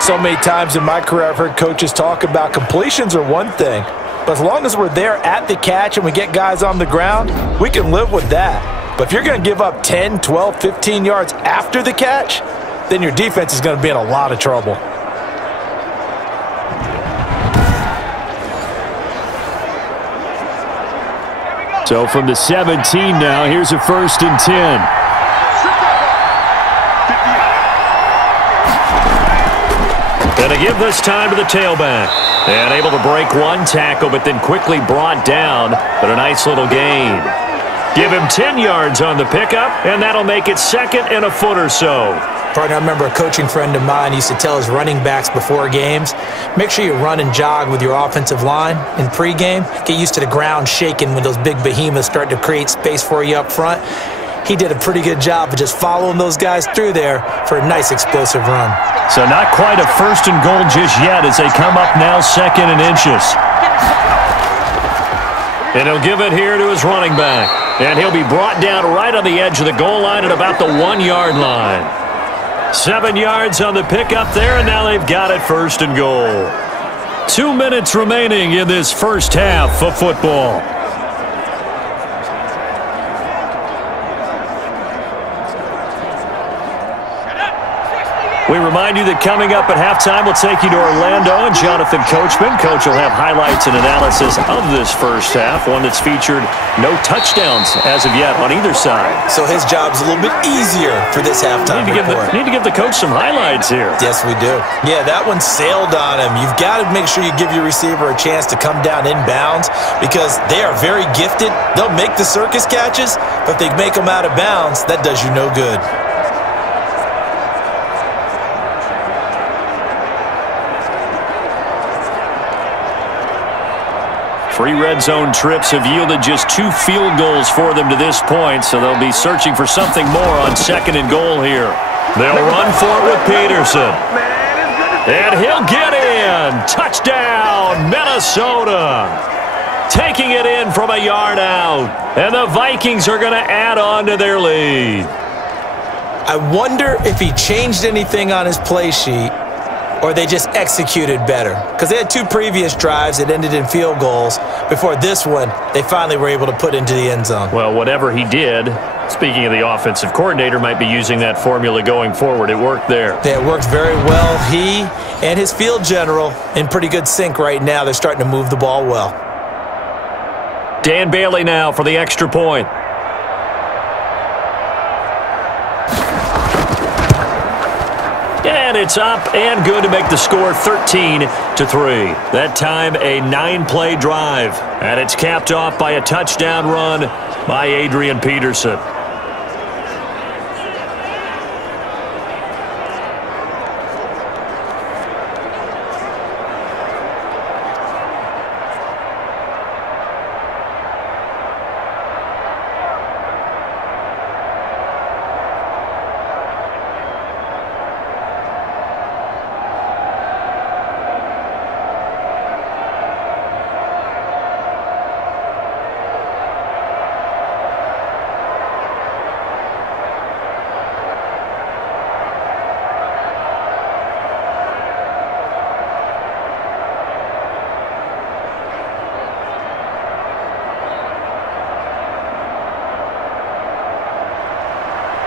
So many times in my career I've heard coaches talk about completions are one thing, but as long as we're there at the catch and we get guys on the ground, we can live with that. But if you're going to give up 10, 12, 15 yards after the catch, then your defense is going to be in a lot of trouble. So from the 17 now, here's a 1st and 10. And to give this time to the tailback. And able to break one tackle, but then quickly brought down. But a nice little gain. Give him 10 yards on the pickup, and that'll make it 2nd and a foot or so. Partner, I remember a coaching friend of mine used to tell his running backs before games, make sure you run and jog with your offensive line in pregame. Get used to the ground shaking when those big behemoths start to create space for you up front. He did a pretty good job of just following those guys through there for a nice explosive run. So not quite a 1st and goal just yet as they come up now 2nd and inches. And he'll give it here to his running back. And he'll be brought down right on the edge of the goal line at about the 1-yard line. 7 yards on the pickup there, and now they've got it 1st and goal. 2 minutes remaining in this first half of football. We remind you that coming up at halftime, we'll take you to Orlando and Jonathan Coachman. Coach will have highlights and analysis of this first half, one that's featured no touchdowns as of yet on either side. So his job's a little bit easier for this halftime report. Need to give the coach some highlights here. Yes, we do. Yeah, that one sailed on him. You've got to make sure you give your receiver a chance to come down inbounds because they are very gifted. They'll make the circus catches, but if they make them out of bounds, that does you no good. 3 red zone trips have yielded just 2 field goals for them to this point, so they'll be searching for something more on 2nd and goal here. They'll run for it with Peterson. And he'll get in. Touchdown, Minnesota. Taking it in from a yard out. And the Vikings are going to add on to their lead. I wonder if he changed anything on his play sheet or they just executed better. Because they had 2 previous drives that ended in field goals. Before this one, they finally were able to put into the end zone. Well, whatever he did, speaking of the offensive coordinator, might be using that formula going forward. It worked there. It worked very well. He and his field general in pretty good sync right now. They're starting to move the ball well. Dan Bailey now for the extra point. And it's up and good to make the score 13-3. That time a 9-play drive. And it's capped off by a touchdown run by Adrian Peterson.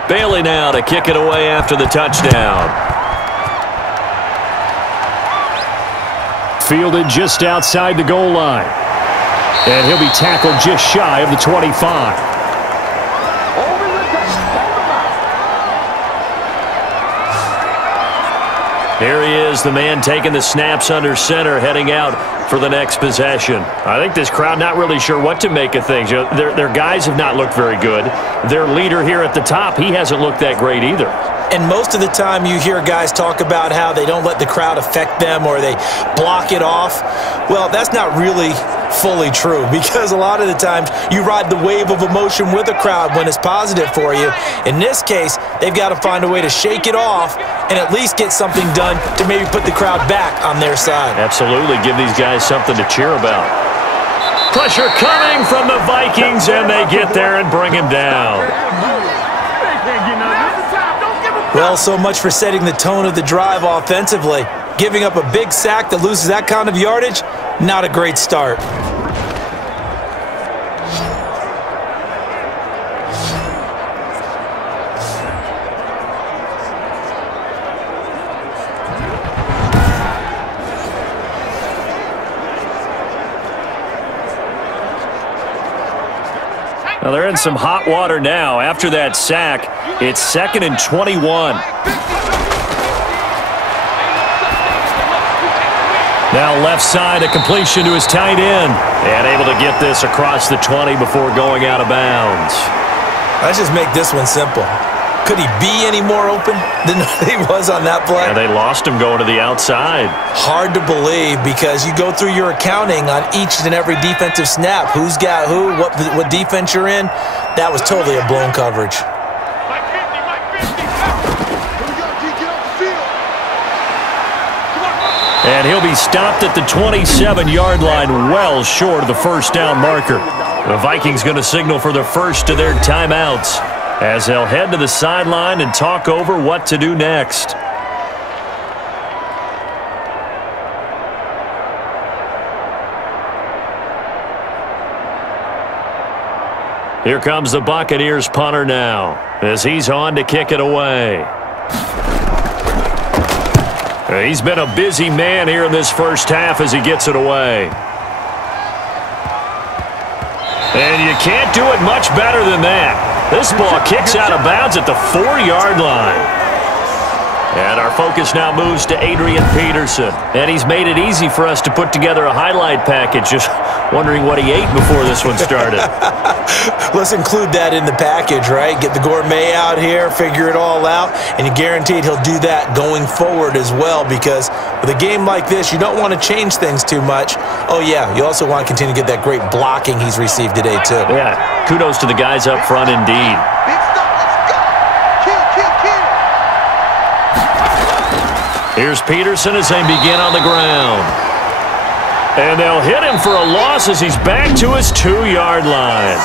Bailey now to kick it away after the touchdown. Fielded just outside the goal line. And he'll be tackled just shy of the 25. Here he is, the man taking the snaps under center, heading out for the next possession. I think this crowd not really sure what to make of things. You know, their guys have not looked very good. Their leader here at the top, he hasn't looked that great either. And most of the time you hear guys talk about how they don't let the crowd affect them or they block it off. Well, that's not really fully true because a lot of the times you ride the wave of emotion with a crowd when it's positive for you. In this case, they've got to find a way to shake it off and at least get something done to maybe put the crowd back on their side. Absolutely. Give these guys something to cheer about. Pressure coming from the Vikings, and they get there and bring him down. Well, so much for setting the tone of the drive offensively. Giving up a big sack that loses that kind of yardage, not a great start. Well, they're in some hot water now. After that sack, it's 2nd and 21. Now left side, a completion to his tight end. And able to get this across the 20 before going out of bounds. Let's just make this one simple. Could he be any more open than he was on that play? Yeah, they lost him going to the outside. Hard to believe because you go through your accounting on each and every defensive snap. Who's got who, what defense you're in. That was totally a blown coverage. And he'll be stopped at the 27-yard line, well short of the first down marker. The Vikings going to signal for the first of their timeouts as they'll head to the sideline and talk over what to do next. Here comes the Buccaneers punter now as he's on to kick it away. He's been a busy man here in this first half as he gets it away. And you can't do it much better than that. This ball kicks out of bounds at the 4-yard line. And our focus now moves to Adrian Peterson. And he's made it easy for us to put together a highlight package. Just wondering what he ate before this one started. Let's include that in the package, right? Get the gourmet out here, figure it all out, and you're guaranteed he'll do that going forward as well because with a game like this, you don't want to change things too much. Oh, yeah, you also want to continue to get that great blocking he's received today, too. Yeah, kudos to the guys up front indeed. Here's Peterson as they begin on the ground. And they'll hit him for a loss as he's back to his 2-yard line.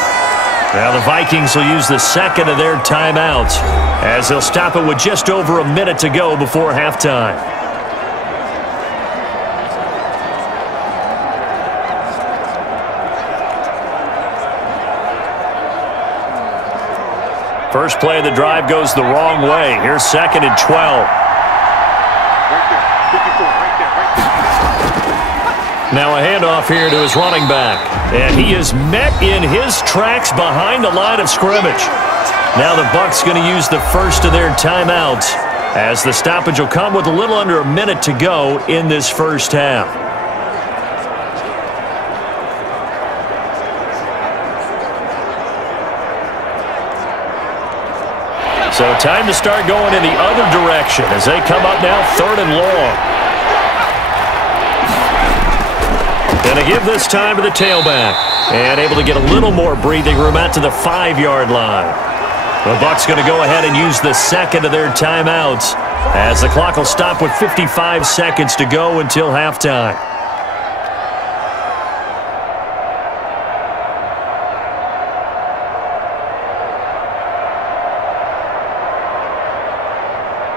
Now the Vikings will use the second of their timeouts as they'll stop it with just over a minute to go before halftime. First play of the drive goes the wrong way. Here's 2nd and 12. Now a handoff here to his running back. And he is met in his tracks behind the line of scrimmage. Now the Bucs going to use the first of their timeouts as the stoppage will come with a little under a minute to go in this first half. So time to start going in the other direction as they come up now 3rd and long. Going to give this time to the tailback. And able to get a little more breathing room out to the 5-yard line. The Bucs going to go ahead and use the second of their timeouts as the clock will stop with 55 seconds to go until halftime.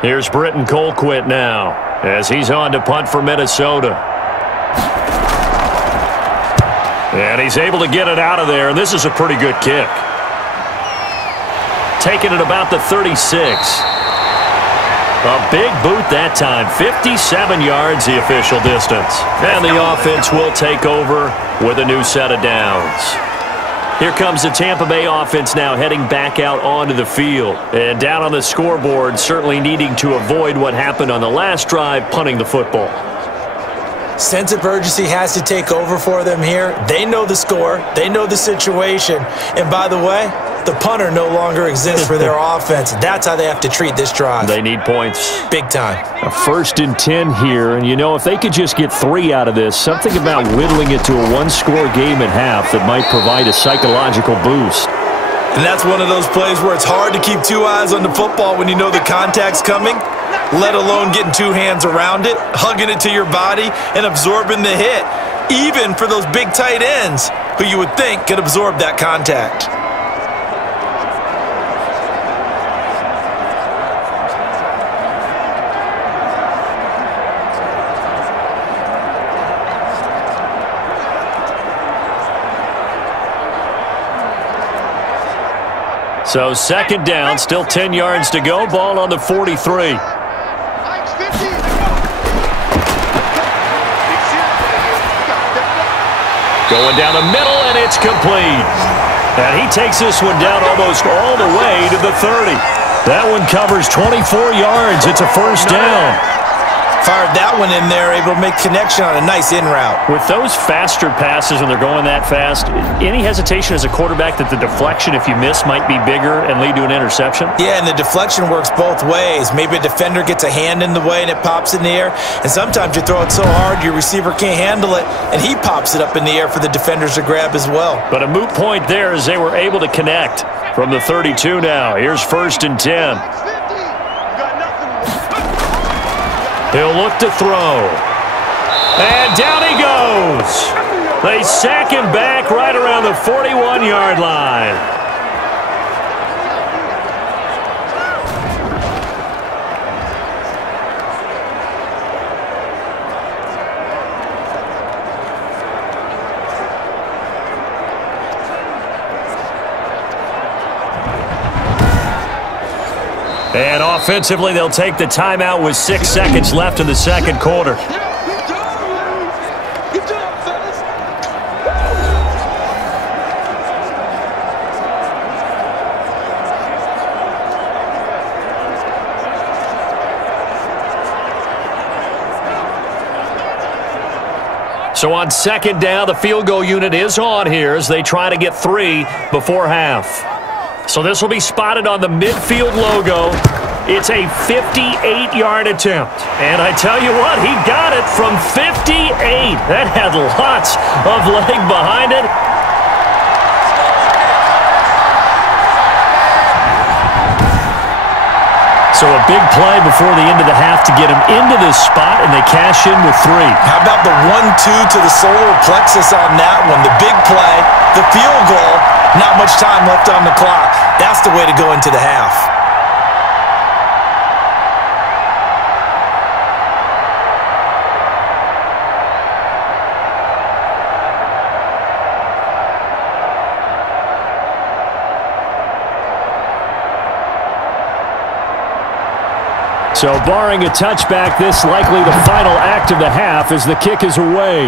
Here's Britton Colquitt now as he's on to punt for Minnesota. And he's able to get it out of there, and this is a pretty good kick. Taking it about the 36. A big boot that time, 57 yards the official distance. And the offense will take over with a new set of downs. Here comes the Tampa Bay offense now heading back out onto the field. And down on the scoreboard, certainly needing to avoid what happened on the last drive, punting the football. Sense of urgency has to take over for them here. They know the score. They know the situation. And by the way, the punter no longer exists for their offense. That's how they have to treat this drive. They need points. Big time. A 1st and 10 here. And, you know, if they could just get 3 out of this, something about whittling it to a 1-score game at half that might provide a psychological boost. And that's one of those plays where it's hard to keep 2 eyes on the football when you know the contact's coming, let alone getting 2 hands around it, hugging it to your body, and absorbing the hit, even for those big tight ends who you would think could absorb that contact. So 2nd down, still 10 yards to go. Ball on the 43. Going down the middle, and it's complete. And he takes this one down almost all the way to the 30. That one covers 24 yards. It's a 1st down. Fired that one in there, able to make connection on a nice in route. With those faster passes when they're going that fast, any hesitation as a quarterback that the deflection, if you miss, might be bigger and lead to an interception? Yeah, and the deflection works both ways. Maybe a defender gets a hand in the way and it pops in the air. And sometimes you throw it so hard your receiver can't handle it, and he pops it up in the air for the defenders to grab as well. But a moot point there as they were able to connect from the 32 now. Here's 1st and 10. He'll look to throw. And down he goes. They sack him back right around the 41-yard line. And offensively, they'll take the timeout with 6 seconds left in the 2nd quarter. So on 2nd down, the field goal unit is on here as they try to get 3 before half. So this will be spotted on the midfield logo. It's a 58-yard attempt. And I tell you what, he got it from 58. That had lots of leg behind it. So a big play before the end of the half to get him into this spot, and they cash in with 3. How about the 1-2 to the solar plexus on that one? The big play, the field goal, not much time left on the clock. That's the way to go into the half. So barring a touchback, this likely the final act of the half as the kick is away.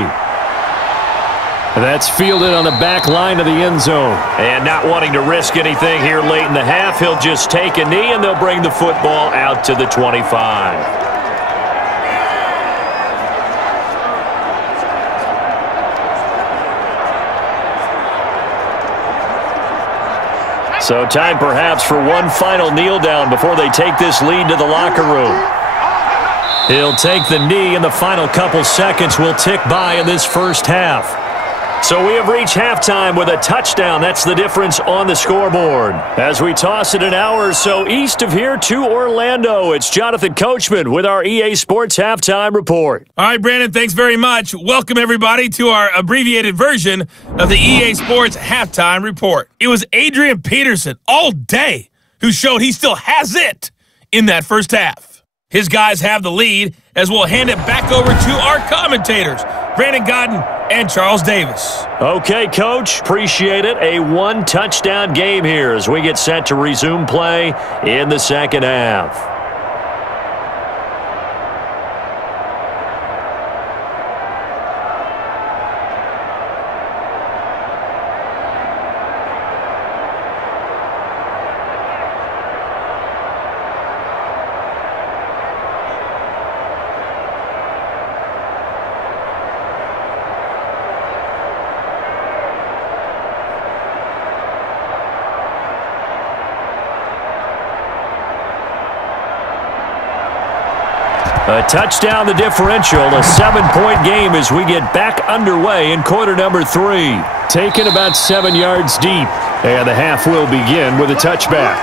That's fielded on the back line of the end zone. And not wanting to risk anything here late in the half, he'll just take a knee and they'll bring the football out to the 25. So time perhaps for one final kneel down before they take this lead to the locker room. He'll take the knee, and the final couple seconds will tick by in this first half. So we have reached halftime with a touchdown. That's the difference on the scoreboard. As we toss it an hour or so east of here to Orlando, it's Jonathan Coachman with our EA Sports Halftime Report. All right, Brandon, thanks very much. Welcome, everybody, to our abbreviated version of the EA Sports Halftime Report. It was Adrian Peterson all day who showed he still has it in that first half. His guys have the lead as we'll hand it back over to our commentators, Brandon Godden and Charles Davis. Okay, Coach. Appreciate it. A one-touchdown game here as we get set to resume play in the second half. A touchdown, the differential, a 7-point game as we get back underway in quarter number 3. Taken about 7 yards deep, and the half will begin with a touchback.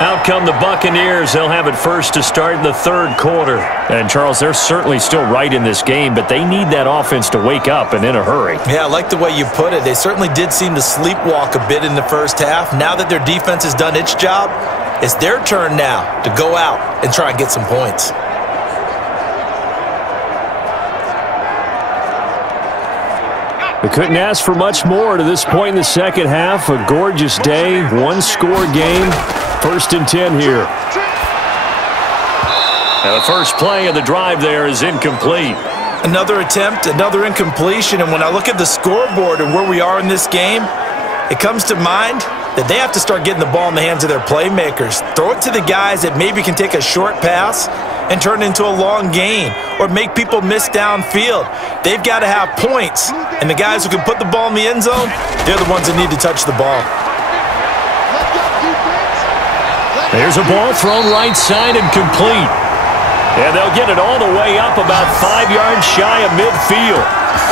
Out come the Buccaneers. They'll have it first to start in the third quarter. And, Charles, they're certainly still right in this game, but they need that offense to wake up and in a hurry. Yeah, I like the way you put it. They certainly did seem to sleepwalk a bit in the first half. Now that their defense has done its job, it's their turn now to go out and try and get some points. They couldn't ask for much more to this point in the second half. A gorgeous day, one-score game. 1st and 10 here. And the first play of the drive there is incomplete. Another attempt, another incompletion, and when I look at the scoreboard and where we are in this game, it comes to mind that they have to start getting the ball in the hands of their playmakers. Throw it to the guys that maybe can take a short pass and turn it into a long gain or make people miss downfield. They've got to have points, and the guys who can put the ball in the end zone, they're the ones that need to touch the ball. There's a ball thrown right side and complete. And they'll get it all the way up about 5 yards shy of midfield.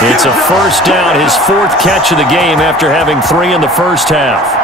It's a first down, his 4th catch of the game after having 3 in the first half.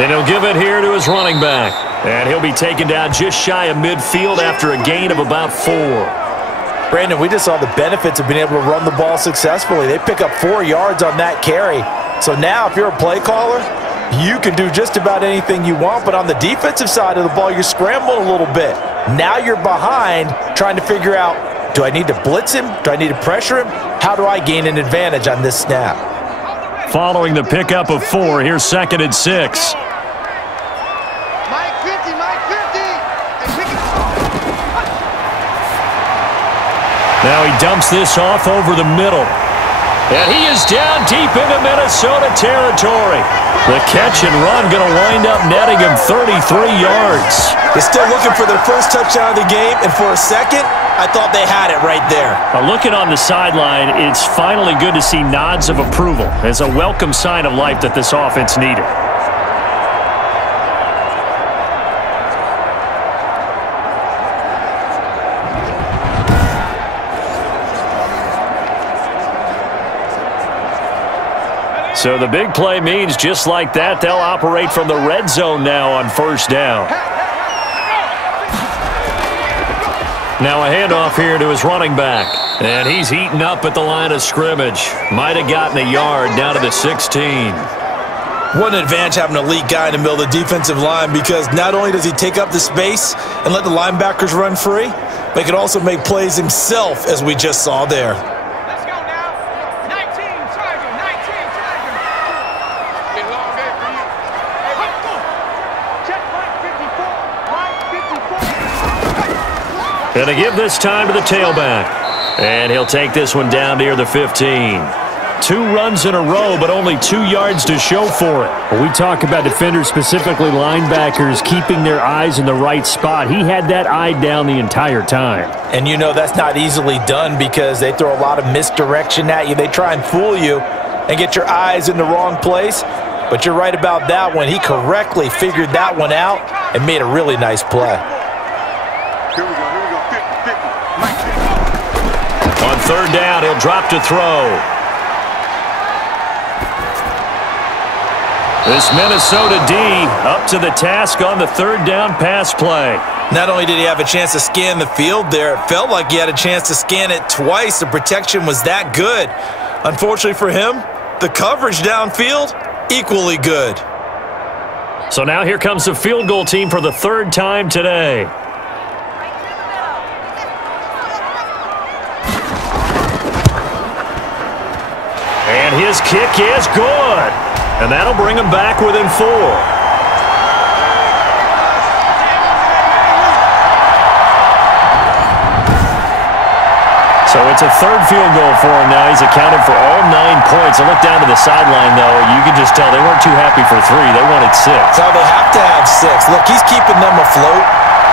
And he'll give it here to his running back. And he'll be taken down just shy of midfield after a gain of about 4. Brandon, we just saw the benefits of being able to run the ball successfully. They pick up 4 yards on that carry. So now if you're a play caller, you can do just about anything you want. But on the defensive side of the ball, you're scrambling a little bit. Now you're behind trying to figure out, do I need to blitz him? Do I need to pressure him? How do I gain an advantage on this snap? Following the pickup of 4, here's 2nd and 6. Now he dumps this off over the middle. And he is down deep into Minnesota territory. The catch and run going to wind up netting him 33 yards. They're still looking for their first touchdown of the game, and for a second, I thought they had it right there. Looking on the sideline, it's finally good to see nods of approval as a welcome sign of life that this offense needed. So the big play means just like that, they'll operate from the red zone now on first down. Now a handoff here to his running back. And he's eaten up at the line of scrimmage. Might have gotten a yard down to the 16. What an advantage having an elite guy in the middle of the defensive line, because not only does he take up the space and let the linebackers run free, but he can also make plays himself, as we just saw there. Let's go now. 19, Tiger, 19, Tiger. Get long day for you. Hey, let's go. Check right 54. Right 54. Gonna give this time to the tailback. And he'll take this one down near the 15. 2 runs in a row, but only 2 yards to show for it. When we talk about defenders, specifically linebackers, keeping their eyes in the right spot, he had that eye down the entire time. And you know that's not easily done because they throw a lot of misdirection at you. They try and fool you and get your eyes in the wrong place. But you're right about that one. He correctly figured that one out and made a really nice play. Here we go, 50, 50. On third down, he'll drop to throw. This Minnesota D up to the task on the third down pass play. Not only did he have a chance to scan the field there, it felt like he had a chance to scan it twice. The protection was that good. Unfortunately for him, the coverage downfield, equally good. So now here comes the field goal team for the third time today. And his kick is good. And that'll bring him back within 4. So it's a third field goal for him now. He's accounted for all 9 points. I look down to the sideline, though. You can just tell they weren't too happy for 3. They wanted 6. So they have to have 6. Look, he's keeping them afloat,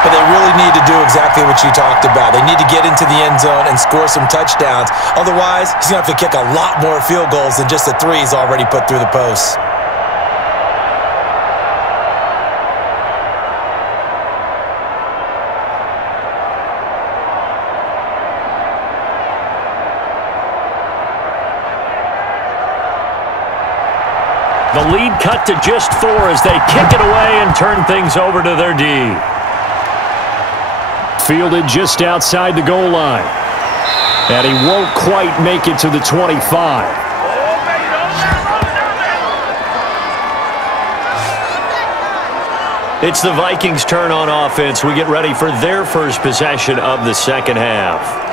but they really need to do exactly what you talked about. They need to get into the end zone and score some touchdowns. Otherwise, he's going to have to kick a lot more field goals than just the 3 he's already put through the posts. The lead cut to just 4 as they kick it away and turn things over to their D. Fielded just outside the goal line. And he won't quite make it to the 25. It's the Vikings' turn on offense. We get ready for their first possession of the second half.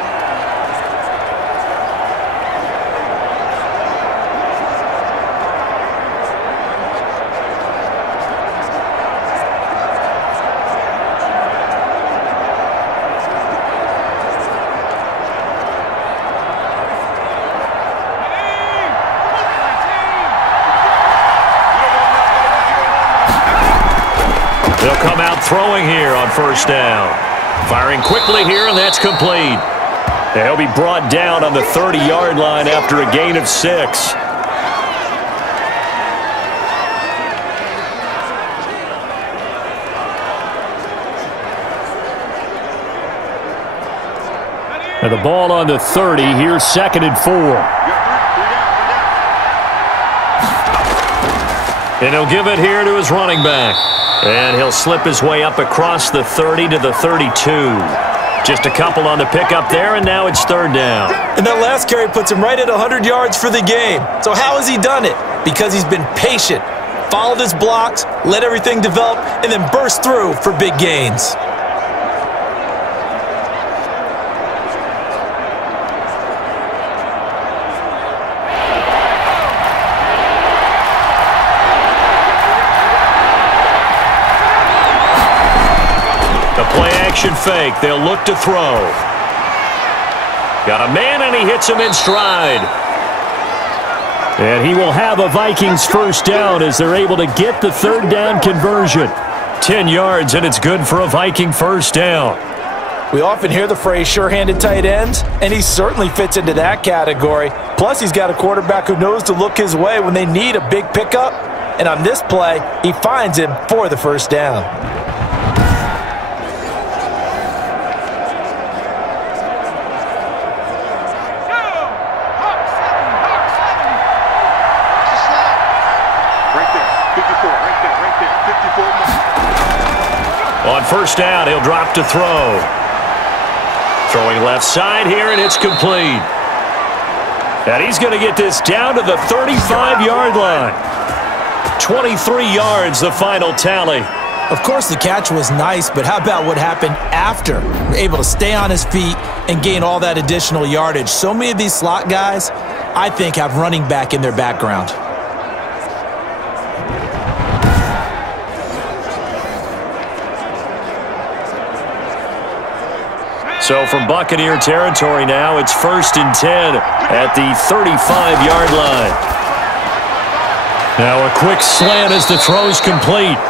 They'll come out throwing here on first down. Firing quickly here, and that's complete. They'll be brought down on the 30-yard line after a gain of 6. And the ball on the 30. Here's 2nd and 4. And he'll give it here to his running back. And he'll slip his way up across the 30 to the 32. Just a couple on the pickup there, and now it's third down. And that last carry puts him right at 100 yards for the game. So how has he done it? Because he's been patient, followed his blocks, let everything develop, and then burst through for big gains. Fake. They'll look to throw. Got a man, and he hits him in stride. And he will have a Vikings first down as they're able to get the third down conversion. 10 yards, and it's good for a Viking first down. We often hear the phrase sure-handed tight ends, and he certainly fits into that category. Plus, he's got a quarterback who knows to look his way when they need a big pickup. And on this play, he finds him for the first down. On first down, he'll drop to throw. Throwing left side here, and it's complete. And he's going to get this down to the 35-yard line. 23 yards, the final tally. Of course, the catch was nice, but how about what happened after? Able to stay on his feet and gain all that additional yardage. So many of these slot guys, I think, have running back in their background. So from Buccaneer territory now, it's 1st and 10 at the 35-yard line. Now a quick slant as the throw's complete.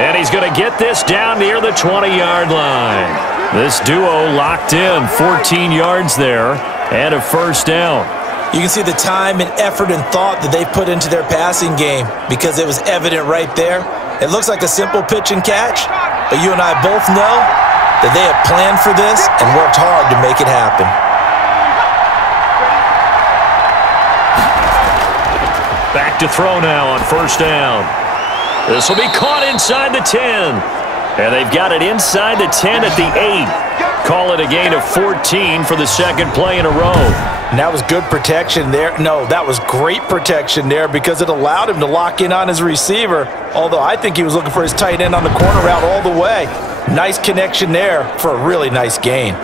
And he's going to get this down near the 20-yard line. This duo locked in, 14 yards there, and a first down. You can see the time and effort and thought that they put into their passing game because it was evident right there. It looks like a simple pitch and catch, but you and I both know that they have planned for this and worked hard to make it happen. Back to throw now on first down. This will be caught inside the 10. And they've got it inside the 10 at the 8. Call it a gain of 14 for the second play in a row. And that was good protection there. No, that was great protection there because it allowed him to lock in on his receiver, although I think he was looking for his tight end on the corner route all the way. Nice connection there for a really nice gain.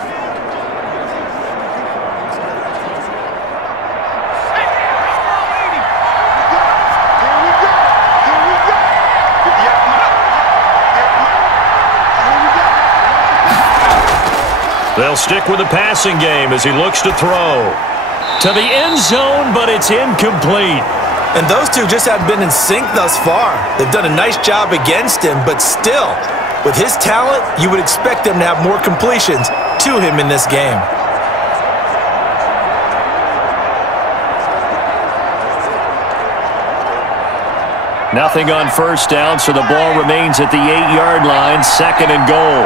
They'll stick with the passing game as he looks to throw. To the end zone, but it's incomplete. And those two just have been in sync thus far. They've done a nice job against him, but still, with his talent, you would expect them to have more completions to him in this game. Nothing on first down, so the ball remains at the 8-yard line, 2nd and goal.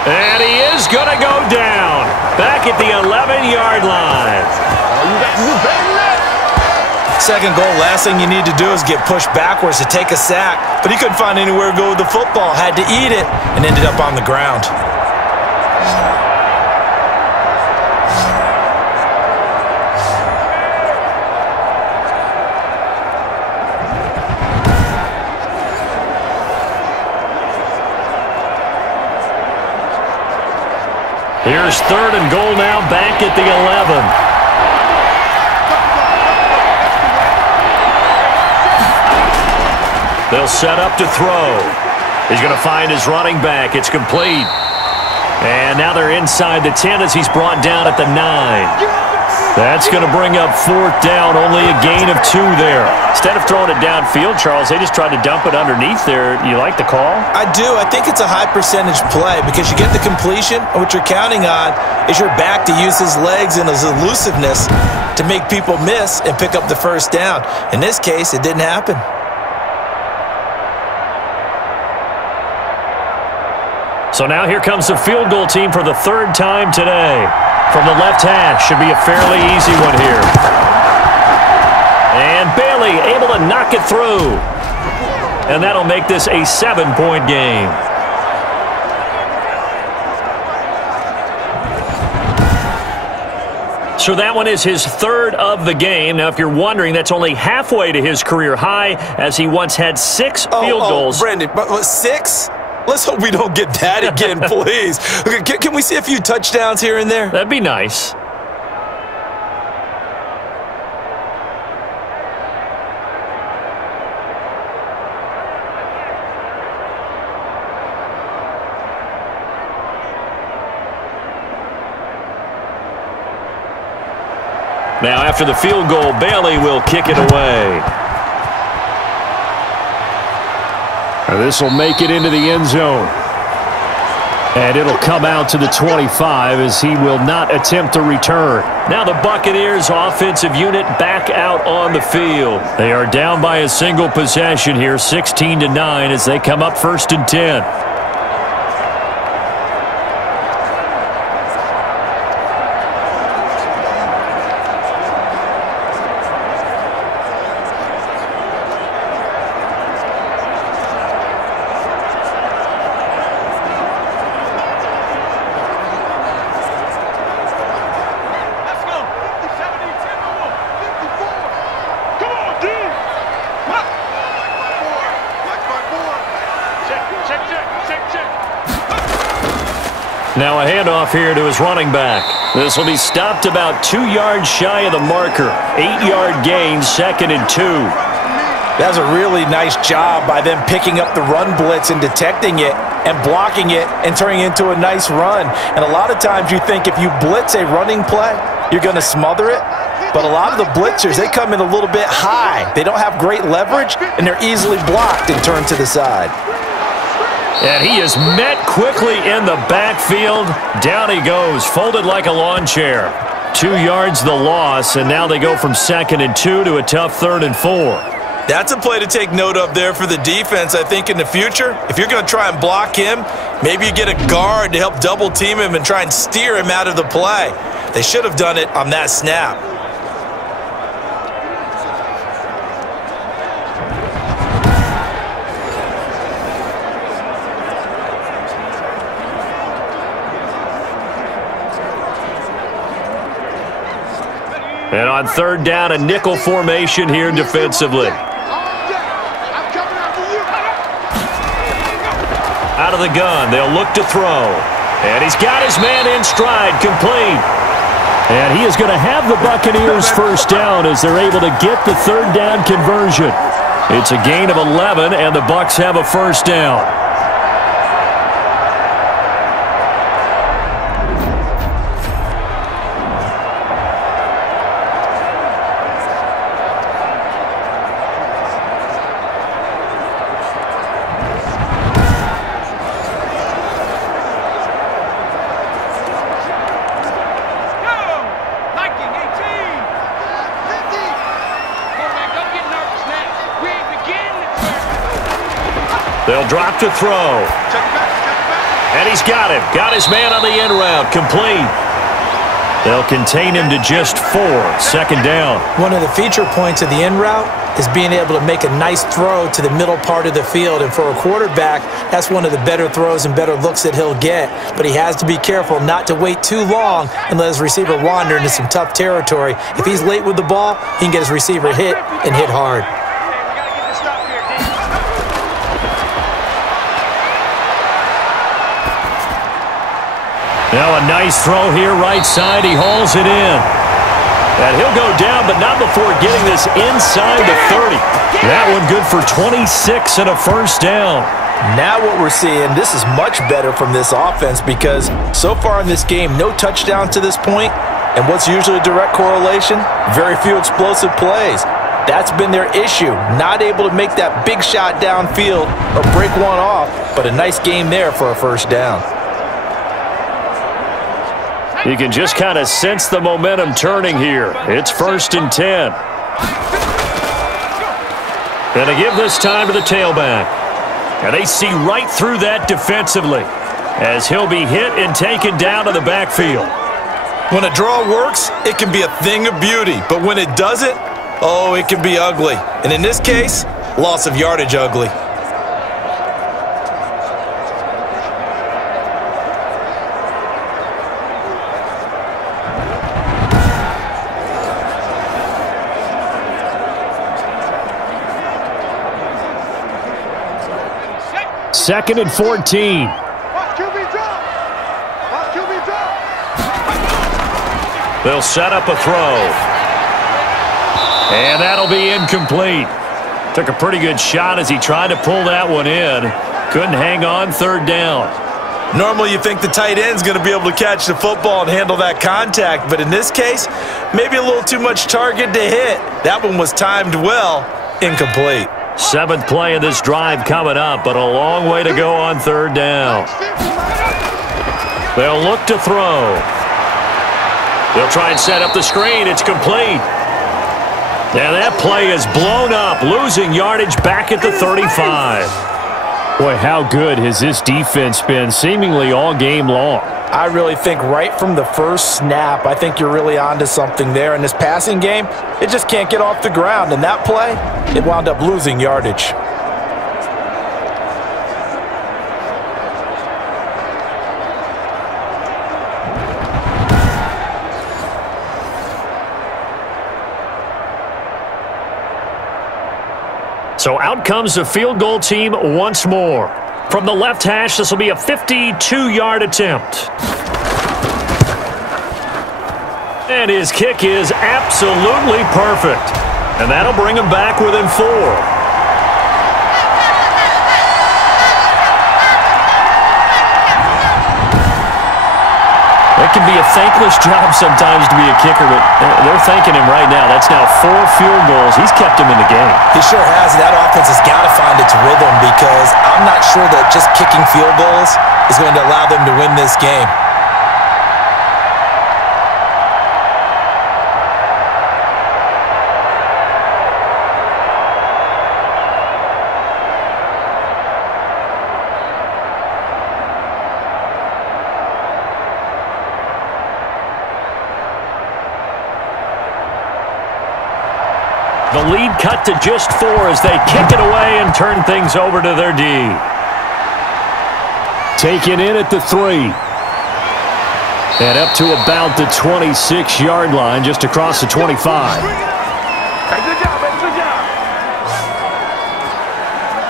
And he is going to go down. Back at the 11-yard line. Second goal, last thing you need to do is get pushed backwards to take a sack. But he couldn't find anywhere to go with the football. Had to eat it and ended up on the ground. Here's 3rd and goal now, back at the 11. They'll set up to throw. He's going to find his running back. It's complete. And now they're inside the 10 as he's brought down at the 9. That's going to bring up 4th down, only a gain of 2 there. Instead of throwing it downfield, Charles, they just tried to dump it underneath there. You like the call? I do. I think it's a high percentage play because you get the completion, and what you're counting on is your back to use his legs and his elusiveness to make people miss and pick up the first down. In this case, it didn't happen. So now here comes the field goal team for the 3rd time today. From the left hash, should be a fairly easy one here. And Bailey able to knock it through. And that'll make this a 7-point game. So that one is his 3rd of the game. Now, if you're wondering, that's only halfway to his career high, as he once had 6 field goals. Brendan, but 6? Let's hope we don't get that again, please. Okay, can we see a few touchdowns here and there? That'd be nice. Now, after the field goal, Bailey will kick it away. This will make it into the end zone. And it'll come out to the 25 as he will not attempt to return. Now the Buccaneers offensive unit back out on the field. They are down by a single possession here, 16-9 as they come up 1st and 10. Now a handoff here to his running back. This will be stopped about 2 yards shy of the marker. 8-yard gain, 2nd and 2. That's a really nice job by them picking up the run blitz and detecting it and blocking it and turning it into a nice run. And a lot of times you think if you blitz a running play, you're going to smother it. But a lot of the blitzers, they come in a little bit high. They don't have great leverage, and they're easily blocked and turned to the side. And he is met quickly in the backfield. Down he goes, folded like a lawn chair. 2 yards the loss, and now they go from 2nd and 2 to a tough 3rd and 4. That's a play to take note of there for the defense, I think, in the future. If you're going to try and block him, maybe you get a guard to help double-team him and try and steer him out of the play. They should have done it on that snap. And on 3rd down, a nickel formation here defensively. Out of the gun, they'll look to throw. And he's got his man in stride, complete. And he is going to have the Buccaneers 1st down as they're able to get the 3rd down conversion. It's a gain of 11, and the Bucs have a 1st down. They'll drop to throw. And he's got him. Got his man on the end route. Complete. They'll contain him to just 4. 2nd down. One of the feature points of the end route is being able to make a nice throw to the middle part of the field. And for a quarterback, that's one of the better throws and better looks that he'll get. But he has to be careful not to wait too long and let his receiver wander into some tough territory. If he's late with the ball, he can get his receiver hit and hit hard. Now a nice throw here, right side. He hauls it in. And he'll go down, but not before getting this inside the 30. That one good for 26 and a 1st down. Now what we're seeing, this is much better from this offense because so far in this game, no touchdowns to this point. And what's usually a direct correlation? Very few explosive plays. That's been their issue, not able to make that big shot downfield or break one off, but a nice game there for a 1st down. You can just kind of sense the momentum turning here. It's 1st and 10. Gonna give this time to the tailback. And they see right through that defensively as he'll be hit and taken down to the backfield. When a draw works, it can be a thing of beauty. But when it doesn't, oh, it can be ugly. And in this case, loss of yardage ugly. Second and 14. They'll set up a throw. And that'll be incomplete. Took a pretty good shot as he tried to pull that one in. Couldn't hang on. 3rd down. Normally, you think the tight end's going to be able to catch the football and handle that contact, but in this case, maybe a little too much target to hit. That one was timed well, incomplete. 7th play of this drive coming up, but a long way to go on 3rd down. They'll look to throw. They'll try and set up the screen. It's complete. And that play is blown up, losing yardage back at the 35. Boy, how good has this defense been seemingly all game long? I really think right from the first snap, I think you're really onto something there. In this passing game, it just can't get off the ground. And that play, it wound up losing yardage. So out comes the field goal team once more. From the left hash, this will be a 52-yard attempt. And his kick is absolutely perfect. And that'll bring him back within 4. It can be a thankless job sometimes to be a kicker, but they're thanking him right now. That's now 4 field goals. He's kept him in the game. He sure has. That offense has got to find its rhythm because I'm not sure that just kicking field goals is going to allow them to win this game. The lead cut to just 4 as they kick it away and turn things over to their D. Taken in at the 3. And up to about the 26-yard line, just across the 25. Hey, good job, man. Good job.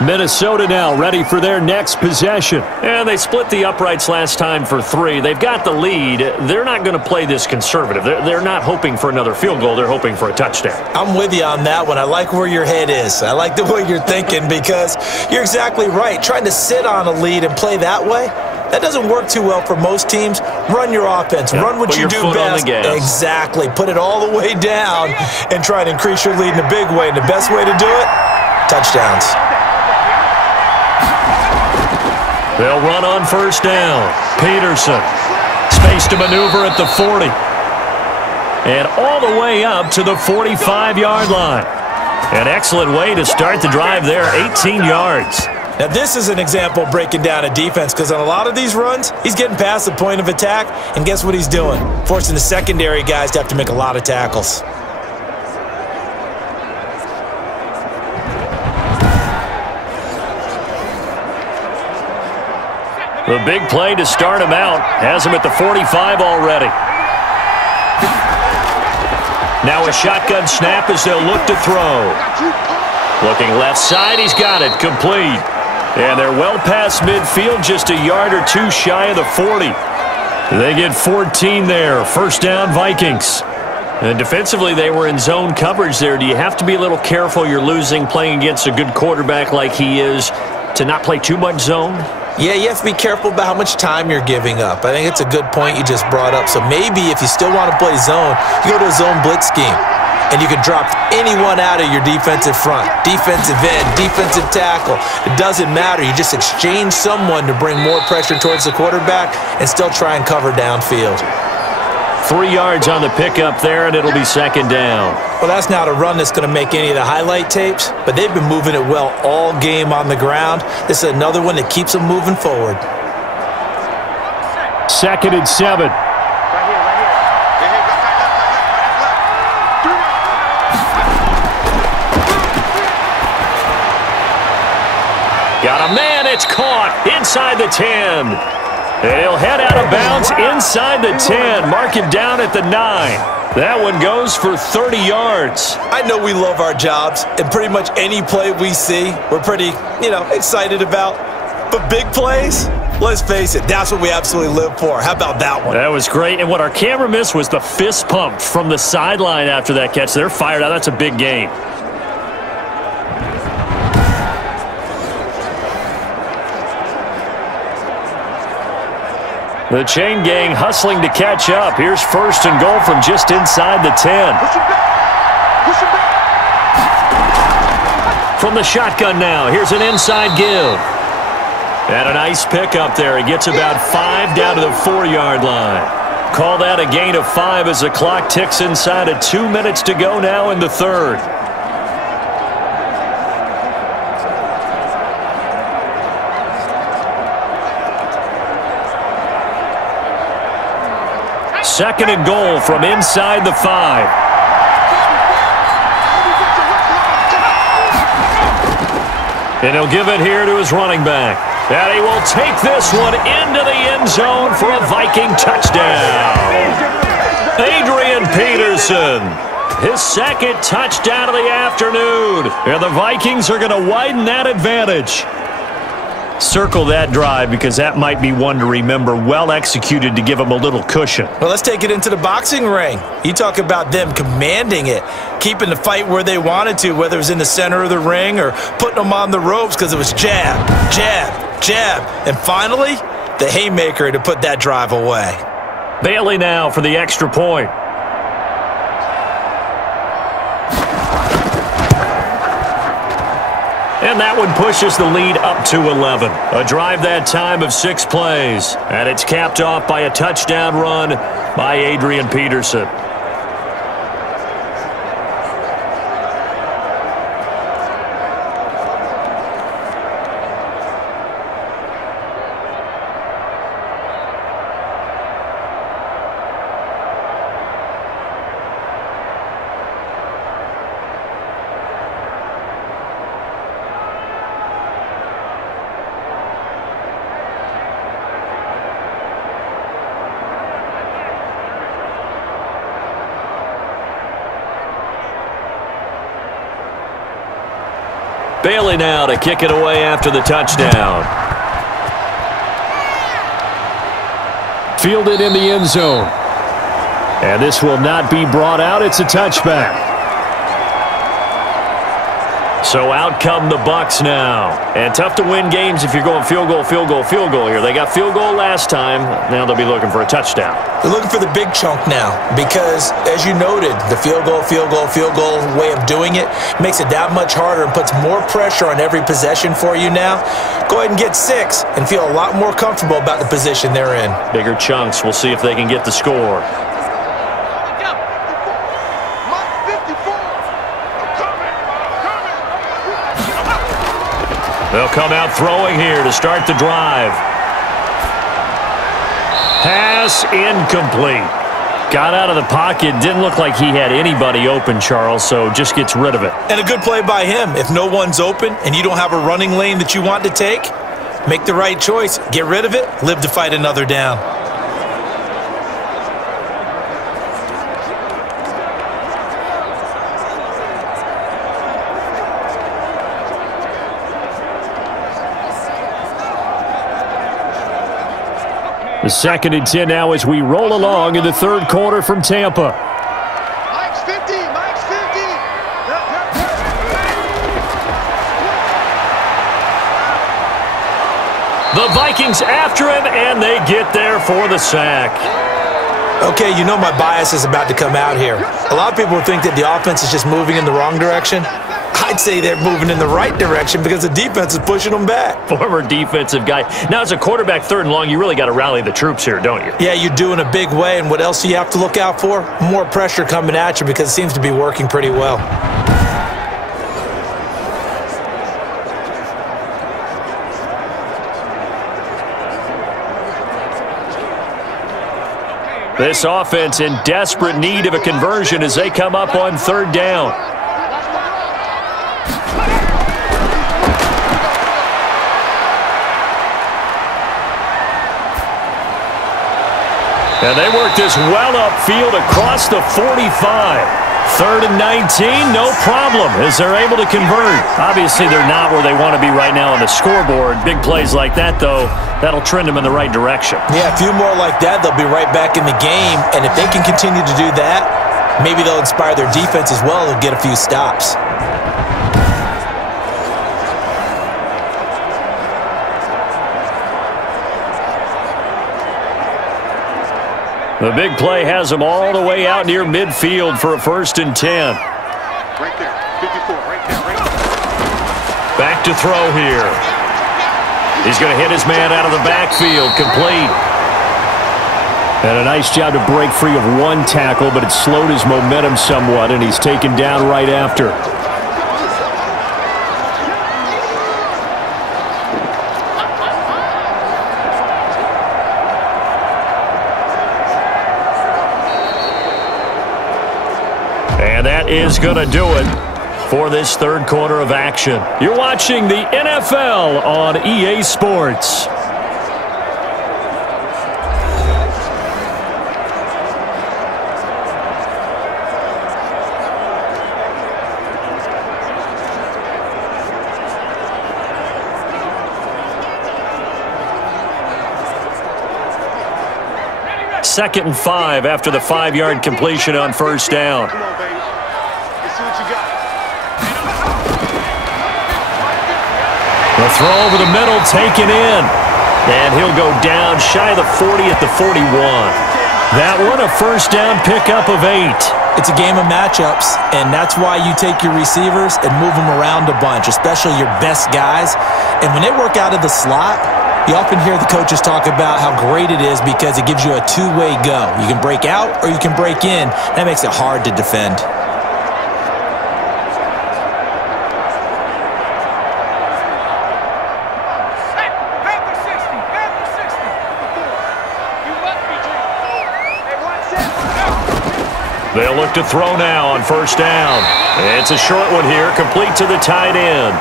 Minnesota now ready for their next possession. And they split the uprights last time for 3. They've got the lead. They're not going to play this conservative. They're not hoping for another field goal. They're hoping for a touchdown. I'm with you on that one. I like where your head is. I like the way you're thinking because you're exactly right. Trying to sit on a lead and play that way, that doesn't work too well for most teams. Run your offense. Run what you do best. Exactly. Put it all the way down and try to increase your lead in a big way. And the best way to do it, touchdowns. They'll run on 1st down. Peterson. Space to maneuver at the 40. And all the way up to the 45-yard line. An excellent way to start the drive there, 18 yards. Now, this is an example of breaking down a defense because on a lot of these runs, he's getting past the point of attack, and guess what he's doing? Forcing the secondary guys to have to make a lot of tackles. The big play to start him out has him at the 45 already. Now a shotgun snap as they'll look to throw. Looking left side, he's got it, complete. And they're well past midfield, just a yard or 2 shy of the 40. They get 14 there, 1st down Vikings. And defensively, they were in zone coverage there. Do you have to be a little careful you're losing playing against a good quarterback like he is to not play too much zone? Yeah, you have to be careful about how much time you're giving up. I think it's a good point you just brought up. So maybe if you still want to play zone, you go to a zone blitz scheme. And you can drop anyone out of your defensive front, defensive end, defensive tackle. It doesn't matter. You just exchange someone to bring more pressure towards the quarterback and still try and cover downfield. 3 yards on the pickup there, and it'll be 2nd down. Well, that's not a run that's going to make any of the highlight tapes, but they've been moving it well all game on the ground. This is another one that keeps them moving forward. 2nd and 7. Got a man, it's caught inside the 10. And he'll head out of bounds inside the 10. Mark him down at the 9. That one goes for 30 yards. I know we love our jobs, and pretty much any play we see, we're pretty, excited about. But big plays, let's face it, that's what we absolutely live for. How about that one? That was great. And what our camera missed was the fist pump from the sideline after that catch. They're fired out. That's a big game. The chain gang hustling to catch up. Here's 1st and goal from just inside the 10. From the shotgun now, here's an inside give. And a nice pickup there. He gets about 5 down to the 4-yard line. Call that a gain of 5 as the clock ticks inside of 2 minutes to go now in the 3rd. Second and goal from inside the 5. And he'll give it here to his running back. And he will take this one into the end zone for a Viking touchdown. Adrian Peterson, his 2nd touchdown of the afternoon. And the Vikings are going to widen that advantage. Circle that drive because that might be one to remember. Well executed to give them a little cushion. Well, let's take it into the boxing ring. You talk about them commanding it, keeping the fight where they wanted to, whether it was in the center of the ring or putting them on the ropes because it was jab, jab, jab. And finally, the haymaker to put that drive away. Bailey now for the extra point. And that one pushes the lead up to 11. A drive that time of 6 plays. And it's capped off by a touchdown run by Adrian Peterson. Bailey now to kick it away after the touchdown. Fielded in the end zone. And this will not be brought out. It's a touchback. So out come the Bucs now. And tough to win games if you're going field goal, field goal, field goal here. They got field goal last time. Now they'll be looking for a touchdown. They're looking for the big chunk now because, as you noted, the field goal way of doing it makes it that much harder and puts more pressure on every possession for you now. Go ahead and get 6 and feel a lot more comfortable about the position they're in. Bigger chunks. We'll see if they can get the score. They'll come out throwing here to start the drive. Pass incomplete. Got out of the pocket. Didn't look like he had anybody open, Charles, so just gets rid of it. And a good play by him. If no one's open and you don't have a running lane that you want to take, make the right choice. Get rid of it. Live to fight another down. The 2nd and 10 now as we roll along in the 3rd quarter from Tampa. Mike's 50, Mike's 50. The Vikings after him, and they get there for the sack. Okay, you know my bias is about to come out here. A lot of people think that the offense is just moving in the wrong direction. I'd say they're moving in the right direction because the defense is pushing them back. Former defensive guy. Now, as a quarterback 3rd and long, you really got to rally the troops here, don't you? Yeah, you do in a big way. And what else do you have to look out for? More pressure coming at you because it seems to be working pretty well. This offense in desperate need of a conversion as they come up on 3rd down. And they work this well upfield across the 45. 3rd and 19, no problem as they're able to convert. Obviously, they're not where they want to be right now on the scoreboard. Big plays like that, though, that'll trend them in the right direction. Yeah, a few more like that, they'll be right back in the game. And if they can continue to do that, maybe they'll inspire their defense as well and get a few stops. The big play has him all the way out near midfield for a 1st and 10. Right there. 54. Right there. Right there. Back to throw here. He's going to hit his man out of the backfield. Complete. And a nice job to break free of one tackle, but it slowed his momentum somewhat, and he's taken down right after. And that is going to do it for this 3rd quarter of action. You're watching the NFL on EA Sports. Second and 5 after the 5-yard completion on 1st down. Come on, baby. Let's see what you got. The throw over the middle taken in. And he'll go down shy of the 40 at the 41. That one a 1st down pickup of 8. It's a game of matchups, and that's why you take your receivers and move them around a bunch, especially your best guys. And when they work out of the slot, you often hear the coaches talk about how great it is because it gives you a two-way go. You can break out or you can break in. That makes it hard to defend. Panther 60. Panther 60. You must be dreaming. Hey, watch that. They'll look to throw now on 1st down. It's a short one here, complete to the tight end.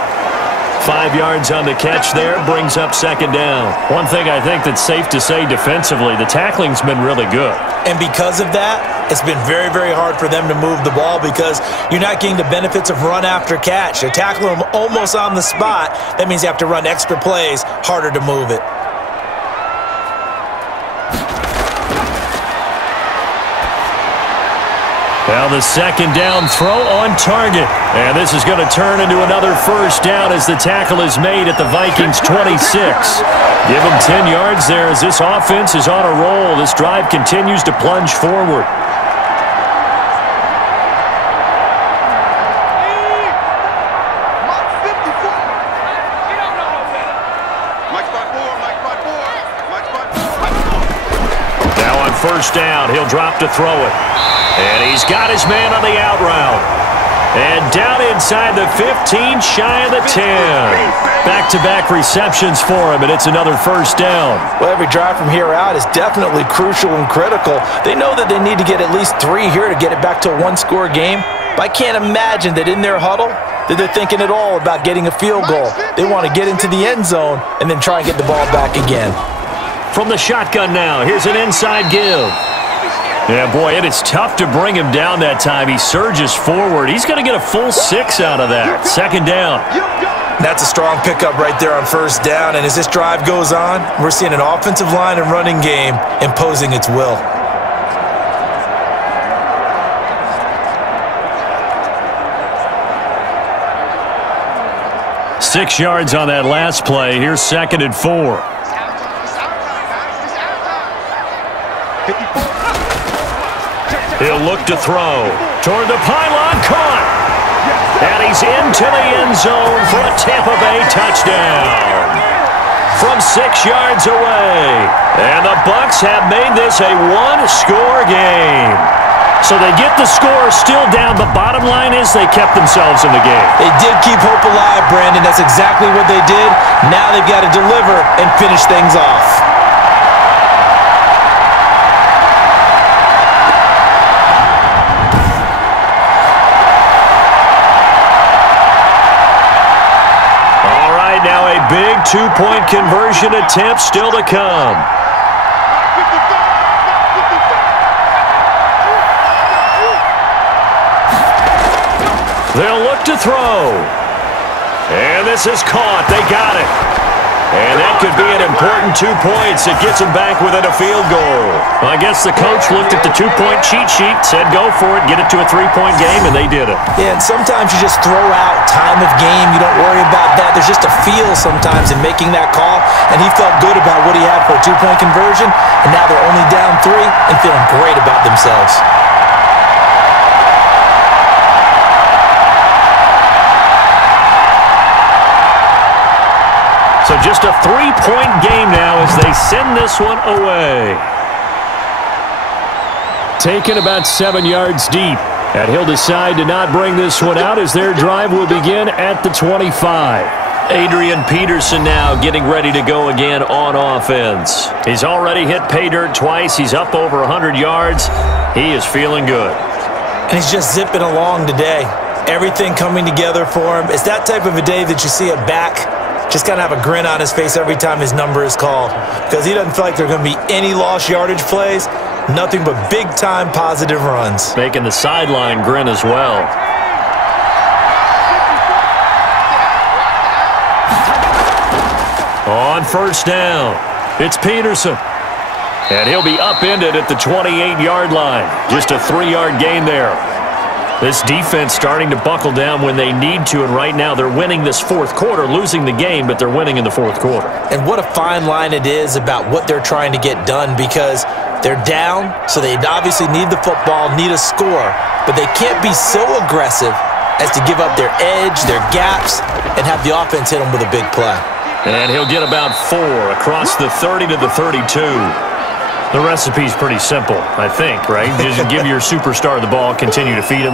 5 yards on the catch there, brings up 2nd down. One thing I think that's safe to say defensively, the tackling's been really good. And because of that, it's been very, very hard for them to move the ball because you're not getting the benefits of run after catch. They're tackling them almost on the spot. That means you have to run extra plays, harder to move it. Now the 2nd down throw on target. And this is going to turn into another 1st down as the tackle is made at the Vikings 26. Give them 10 yards there as this offense is on a roll. This drive continues to plunge forward. Now on 1st down, he'll drop to throw it. And he's got his man on the out route. And down inside the 15, shy of the 10. Back-to-back receptions for him, and it's another 1st down. Well, every drive from here out is definitely crucial and critical. They know that they need to get at least 3 here to get it back to a 1-score game. But I can't imagine that in their huddle that they're thinking at all about getting a field goal. They want to get into the end zone and then try and get the ball back again. From the shotgun now, here's an inside give. Yeah, boy, it is tough to bring him down that time. He surges forward. He's going to get a full 6 out of that. 2nd down. That's a strong pickup right there on 1st down. And as this drive goes on, we're seeing an offensive line and running game imposing its will. Six yards on that last play. Here's 2nd and 4. He'll look to throw. Toward the pylon, caught. And he's into the end zone for a Tampa Bay touchdown. From 6 yards away. And the Bucs have made this a 1-score game. So they get the score still down, but bottom line is they kept themselves in the game. They did keep hope alive, Brandon. That's exactly what they did. Now they've got to deliver and finish things off. Now a big 2-point conversion attempt still to come. They'll look to throw. And this is caught. They got it. And that could be an important 2 points. It gets them back within a field goal. I guess the coach looked at the 2-point cheat sheet, said go for it, get it to a 3-point game, and they did it. Yeah, and sometimes you just throw out time of game. You don't worry about that. There's just a feel sometimes in making that call, and he felt good about what he had for a 2-point conversion, and now they're only down 3 and feeling great about themselves. So just a 3-point game now as they send this one away. Taken about 7 yards deep. And he'll decide to not bring this one out as their drive will begin at the 25. Adrian Peterson now getting ready to go again on offense. He's already hit pay dirt twice. He's up over 100 yards. He is feeling good. And he's just zipping along today. Everything coming together for him. It's that type of a day that you see a back just kind of have a grin on his face every time his number is called, because he doesn't feel like there are going to be any lost yardage plays, nothing but big-time positive runs. Making the sideline grin as well. On first down, it's Peterson. And he'll be upended at the 28-yard line. Just a 3-yard gain there. This defense starting to buckle down when they need to, and right now they're winning this fourth quarter, losing the game, but they're winning in the fourth quarter. And what a fine line it is about what they're trying to get done, because they're down, so they obviously need the football, need a score, but they can't be so aggressive as to give up their edge, their gaps, and have the offense hit them with a big play. And he'll get about 4 across the 30 to the 32. The recipe's pretty simple, I think, right? Just give your superstar the ball, continue to feed him.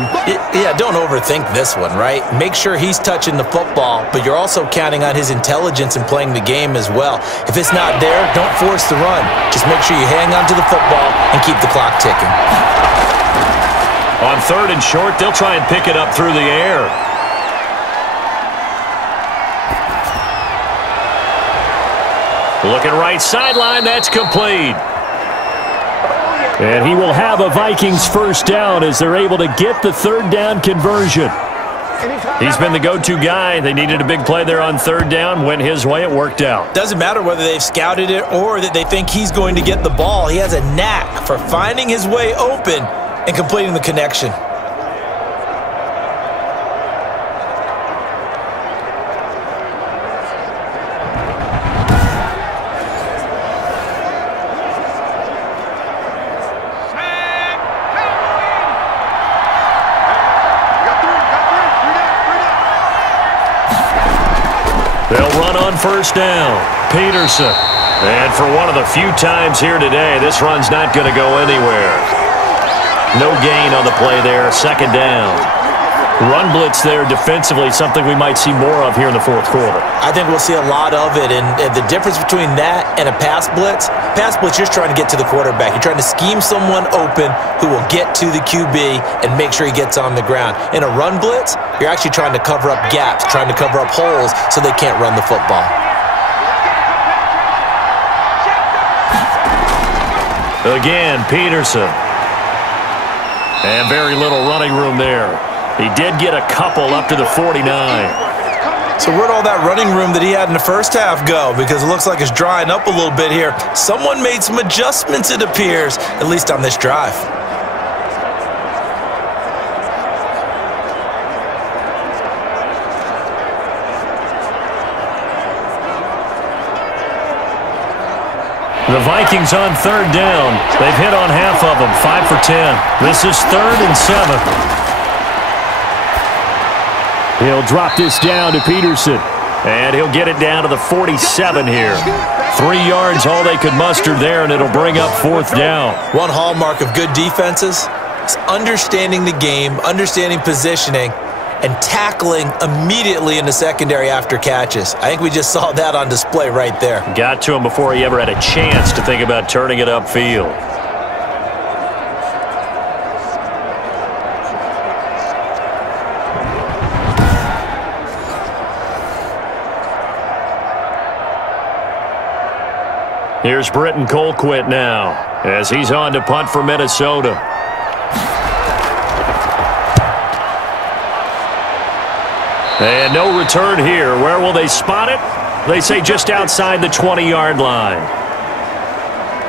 Yeah, don't overthink this one, right? Make sure he's touching the football, but you're also counting on his intelligence in playing the game as well. If it's not there, don't force the run. Just make sure you hang on to the football and keep the clock ticking. On 3rd and short, they'll try and pick it up through the air. Looking right sideline, that's complete. And he will have a Vikings first down as they're able to get the 3rd down conversion. He's been the go-to guy. They needed a big play there on 3rd down. Went his way. It worked out. Doesn't matter whether they've scouted it or that they think he's going to get the ball. He has a knack for finding his way open and completing the connection. They'll run on first down. Peterson. And for one of the few times here today, this run's not going to go anywhere. No gain on the play there. 2nd down. Run blitz there defensively, something we might see more of here in the fourth quarter. I think we'll see a lot of it, and the difference between that and a pass blitz, you're just trying to get to the quarterback. You're trying to scheme someone open who will get to the QB and make sure he gets on the ground. In a run blitz, you're actually trying to cover up gaps, trying to cover up holes so they can't run the football. Again, Peterson. And very little running room there. He did get a couple up to the 49. So where'd all that running room that he had in the first half go? Because it looks like it's drying up a little bit here. Someone made some adjustments, it appears, at least on this drive. The Vikings on 3rd down. They've hit on half of them, 5 for 10. This is 3rd and 7. He'll drop this down to Peterson. And he'll get it down to the 47 here. 3 yards, all they could muster there, and it'll bring up 4th down. One hallmark of good defenses is understanding the game, understanding positioning, and tackling immediately in the secondary after catches. I think we just saw that on display right there. Got to him before he ever had a chance to think about turning it upfield. Here's Britton Colquitt now as he's on to punt for Minnesota. And no return here. Where will they spot it? They say just outside the 20-yard line.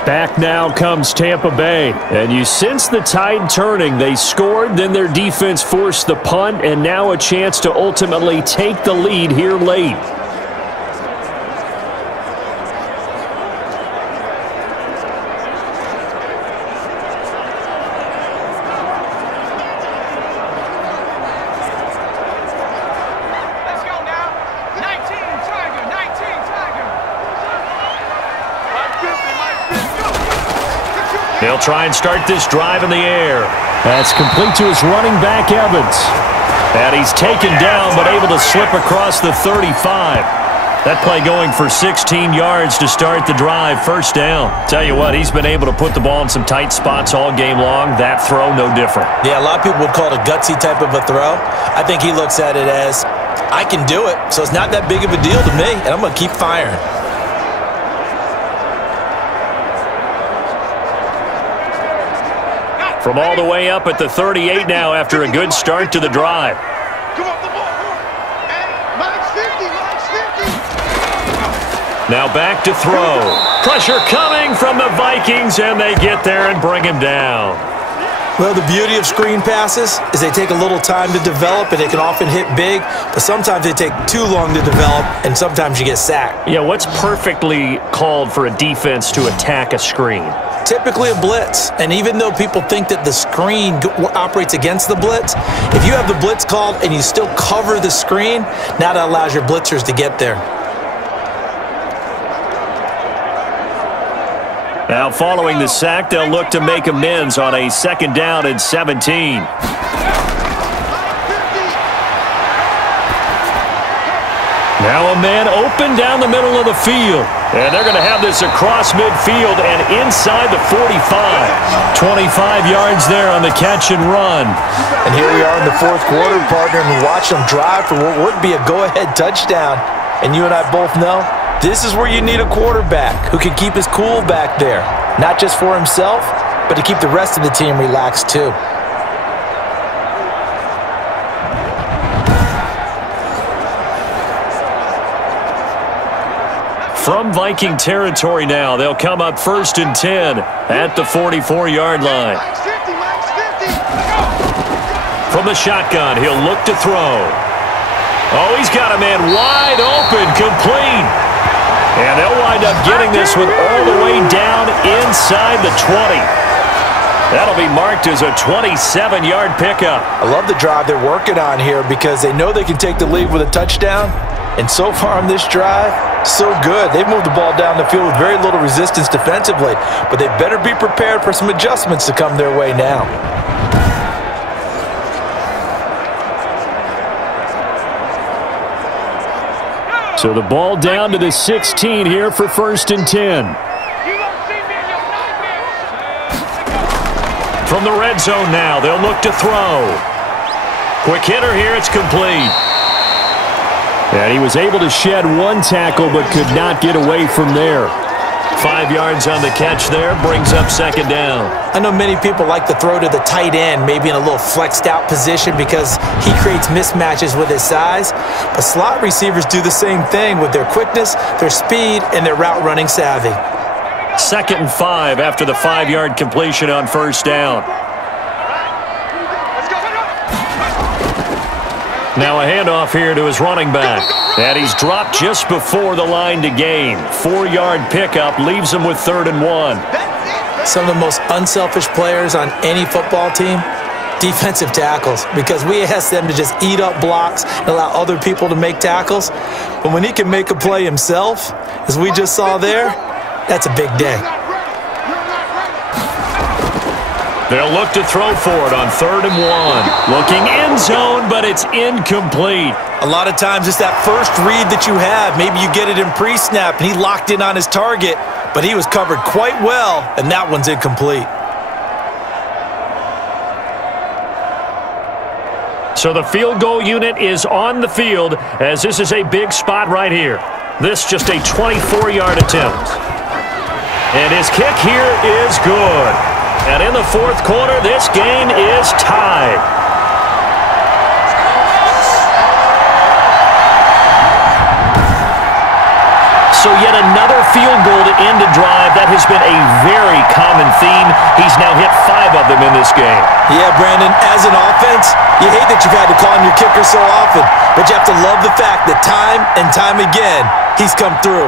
Back now comes Tampa Bay. And you sense the tide turning. They scored, then their defense forced the punt, and now a chance to ultimately take the lead here late. They'll try and start this drive in the air. That's complete to his running back, Evans. And he's taken down, but able to slip across the 35. That play going for 16 yards to start the drive, first down. Tell you what, he's been able to put the ball in some tight spots all game long. That throw, no different. Yeah, a lot of people would call it a gutsy type of a throw. I think he looks at it as, I can do it, so it's not that big of a deal to me, and I'm going to keep firing. From all the way up at the 38 now after a good start to the drive. Now back to throw. Pressure coming from the Vikings, and they get there and bring him down. Well, the beauty of screen passes is they take a little time to develop, and they can often hit big, but sometimes they take too long to develop, and sometimes you get sacked. Yeah, what's perfectly called for a defense to attack a screen? Typically a blitz, and even though people think that the screen operates against the blitz, if you have the blitz called and you still cover the screen, now that allows your blitzers to get there. Now following the sack, they'll look to make amends on a 2nd down and 17. Now a man open down the middle of the field. And they're going to have this across midfield and inside the 45. 25 yards there on the catch and run. And here we are in the 4th quarter, partner, and we watch them drive for what would be a go-ahead touchdown. And you and I both know this is where you need a quarterback who can keep his cool back there. Not just for himself, but to keep the rest of the team relaxed too. From Viking territory now, they'll come up 1st and 10 at the 44-yard line. From the shotgun, he'll look to throw. Oh, he's got a man wide open, complete. And they'll wind up getting this one all the way down inside the 20. That'll be marked as a 27-yard pickup. I love the drive they're working on here because they know they can take the lead with a touchdown. And so far on this drive, so good. They've moved the ball down the field with very little resistance defensively, but they better be prepared for some adjustments to come their way now. So the ball down to the 16 here for 1st and 10. From the red zone now, they'll look to throw. Quick hitter here, it's complete. And he was able to shed one tackle but could not get away from there. 5 yards on the catch there, brings up 2nd down. I know many people like to throw to the tight end, maybe in a little flexed out position because he creates mismatches with his size. But slot receivers do the same thing with their quickness, their speed, and their route running savvy. 2nd and 5 after the 5-yard completion on 1st down. Now a handoff here to his running back. And he's dropped just before the line to gain. 4-yard pickup leaves him with 3rd and 1. Some of the most unselfish players on any football team, defensive tackles, because we ask them to just eat up blocks and allow other people to make tackles. But when he can make a play himself, as we just saw there, that's a big day. They'll look to throw for it on 3rd and 1. Looking end zone, but it's incomplete. A lot of times it's that first read that you have. Maybe you get it in pre-snap, and he locked in on his target, but he was covered quite well, and that one's incomplete. So the field goal unit is on the field, as this is a big spot right here. This just a 24-yard attempt. And his kick here is good. And in the 4th quarter, this game is tied. So yet another field goal to end a drive. That has been a very common theme. He's now hit 5 of them in this game. Yeah, Brandon, as an offense, you hate that you've had to call on your kicker so often, but you have to love the fact that time and time again, he's come through.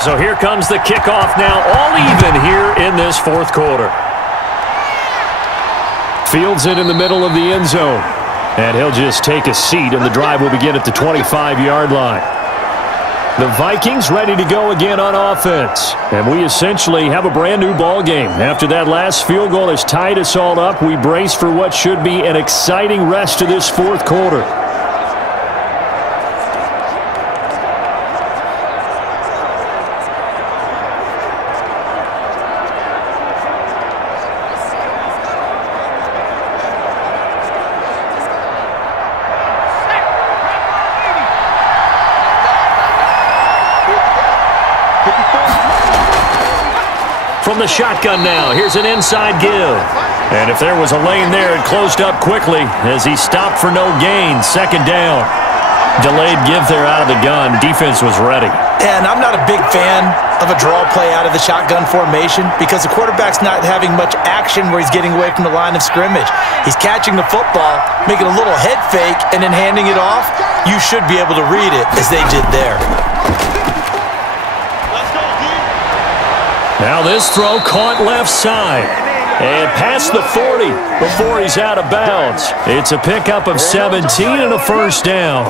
So here comes the kickoff now, all even here in this fourth quarter. Fields it in the middle of the end zone. And he'll just take a seat, and the drive will begin at the 25-yard line. The Vikings ready to go again on offense. And we essentially have a brand-new ball game. After that last field goal has tied us all up, we brace for what should be an exciting rest of this fourth quarter. From the shotgun now, here's an inside give. And if there was a lane there, it closed up quickly as he stopped for no gain. Second down. Delayed give there out of the gun. Defense was ready. And I'm not a big fan of a draw play out of the shotgun formation because the quarterback's not having much action where he's getting away from the line of scrimmage. He's catching the football, making a little head fake, and then handing it off. You should be able to read it as they did there. Now this throw caught left side. And past the 40 before he's out of bounds. It's a pickup of 17 and a first down.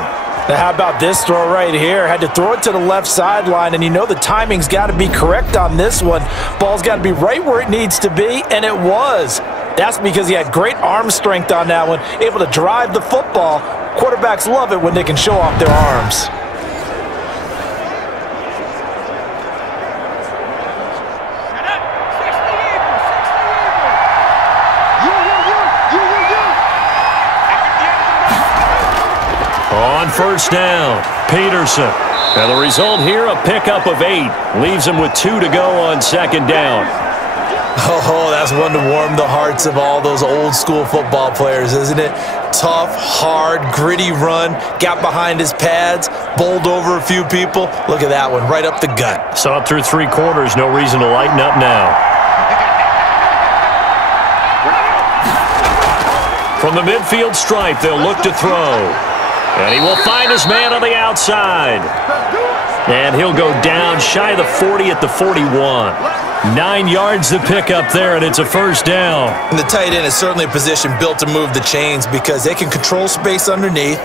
Now how about this throw right here? Had to throw it to the left sideline, and you know the timing's got to be correct on this one. Ball's got to be right where it needs to be, and it was. That's because he had great arm strength on that one, able to drive the football. Quarterbacks love it when they can show off their arms. On first down, Peterson. And the result here, a pickup of 8. Leaves him with 2 to go on second down. Oh, that's one to warm the hearts of all those old school football players, isn't it? Tough, hard, gritty run, got behind his pads, bowled over a few people. Look at that one, right up the gut. Saw it through 3 quarters, no reason to lighten up now. From the midfield stripe, they'll look to throw. And he will find his man on the outside. And he'll go down shy of the 40 at the 41. 9 yards to pick up there, and it's a first down. And the tight end is certainly a position built to move the chains because they can control space underneath.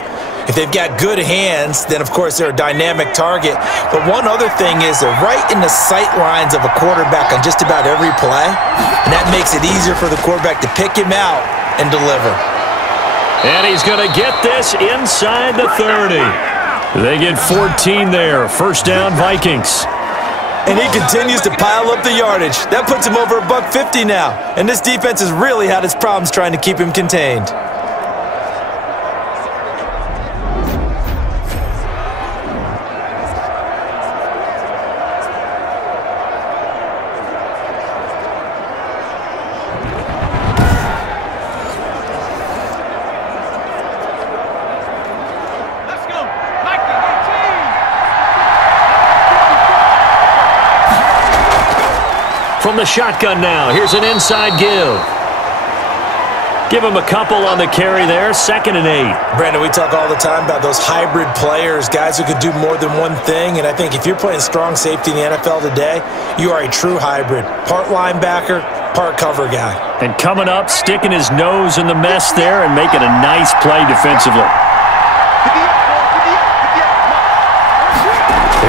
If they've got good hands, then, of course, they're a dynamic target. But one other thing is they're right in the sight lines of a quarterback on just about every play. And that makes it easier for the quarterback to pick him out and deliver. And he's going to get this inside the 30. They get 14 there. First down, Vikings. And he continues to pile up the yardage. That puts him over $150 now. And this defense has really had its problems trying to keep him contained. From the shotgun now, here's an inside give. Give him a couple on the carry there, 2nd and 8. Brandon, we talk all the time about those hybrid players, guys who could do more than one thing, and I think if you're playing strong safety in the NFL today, you are a true hybrid. Part linebacker, part cover guy. And coming up, sticking his nose in the mess there and making a nice play defensively.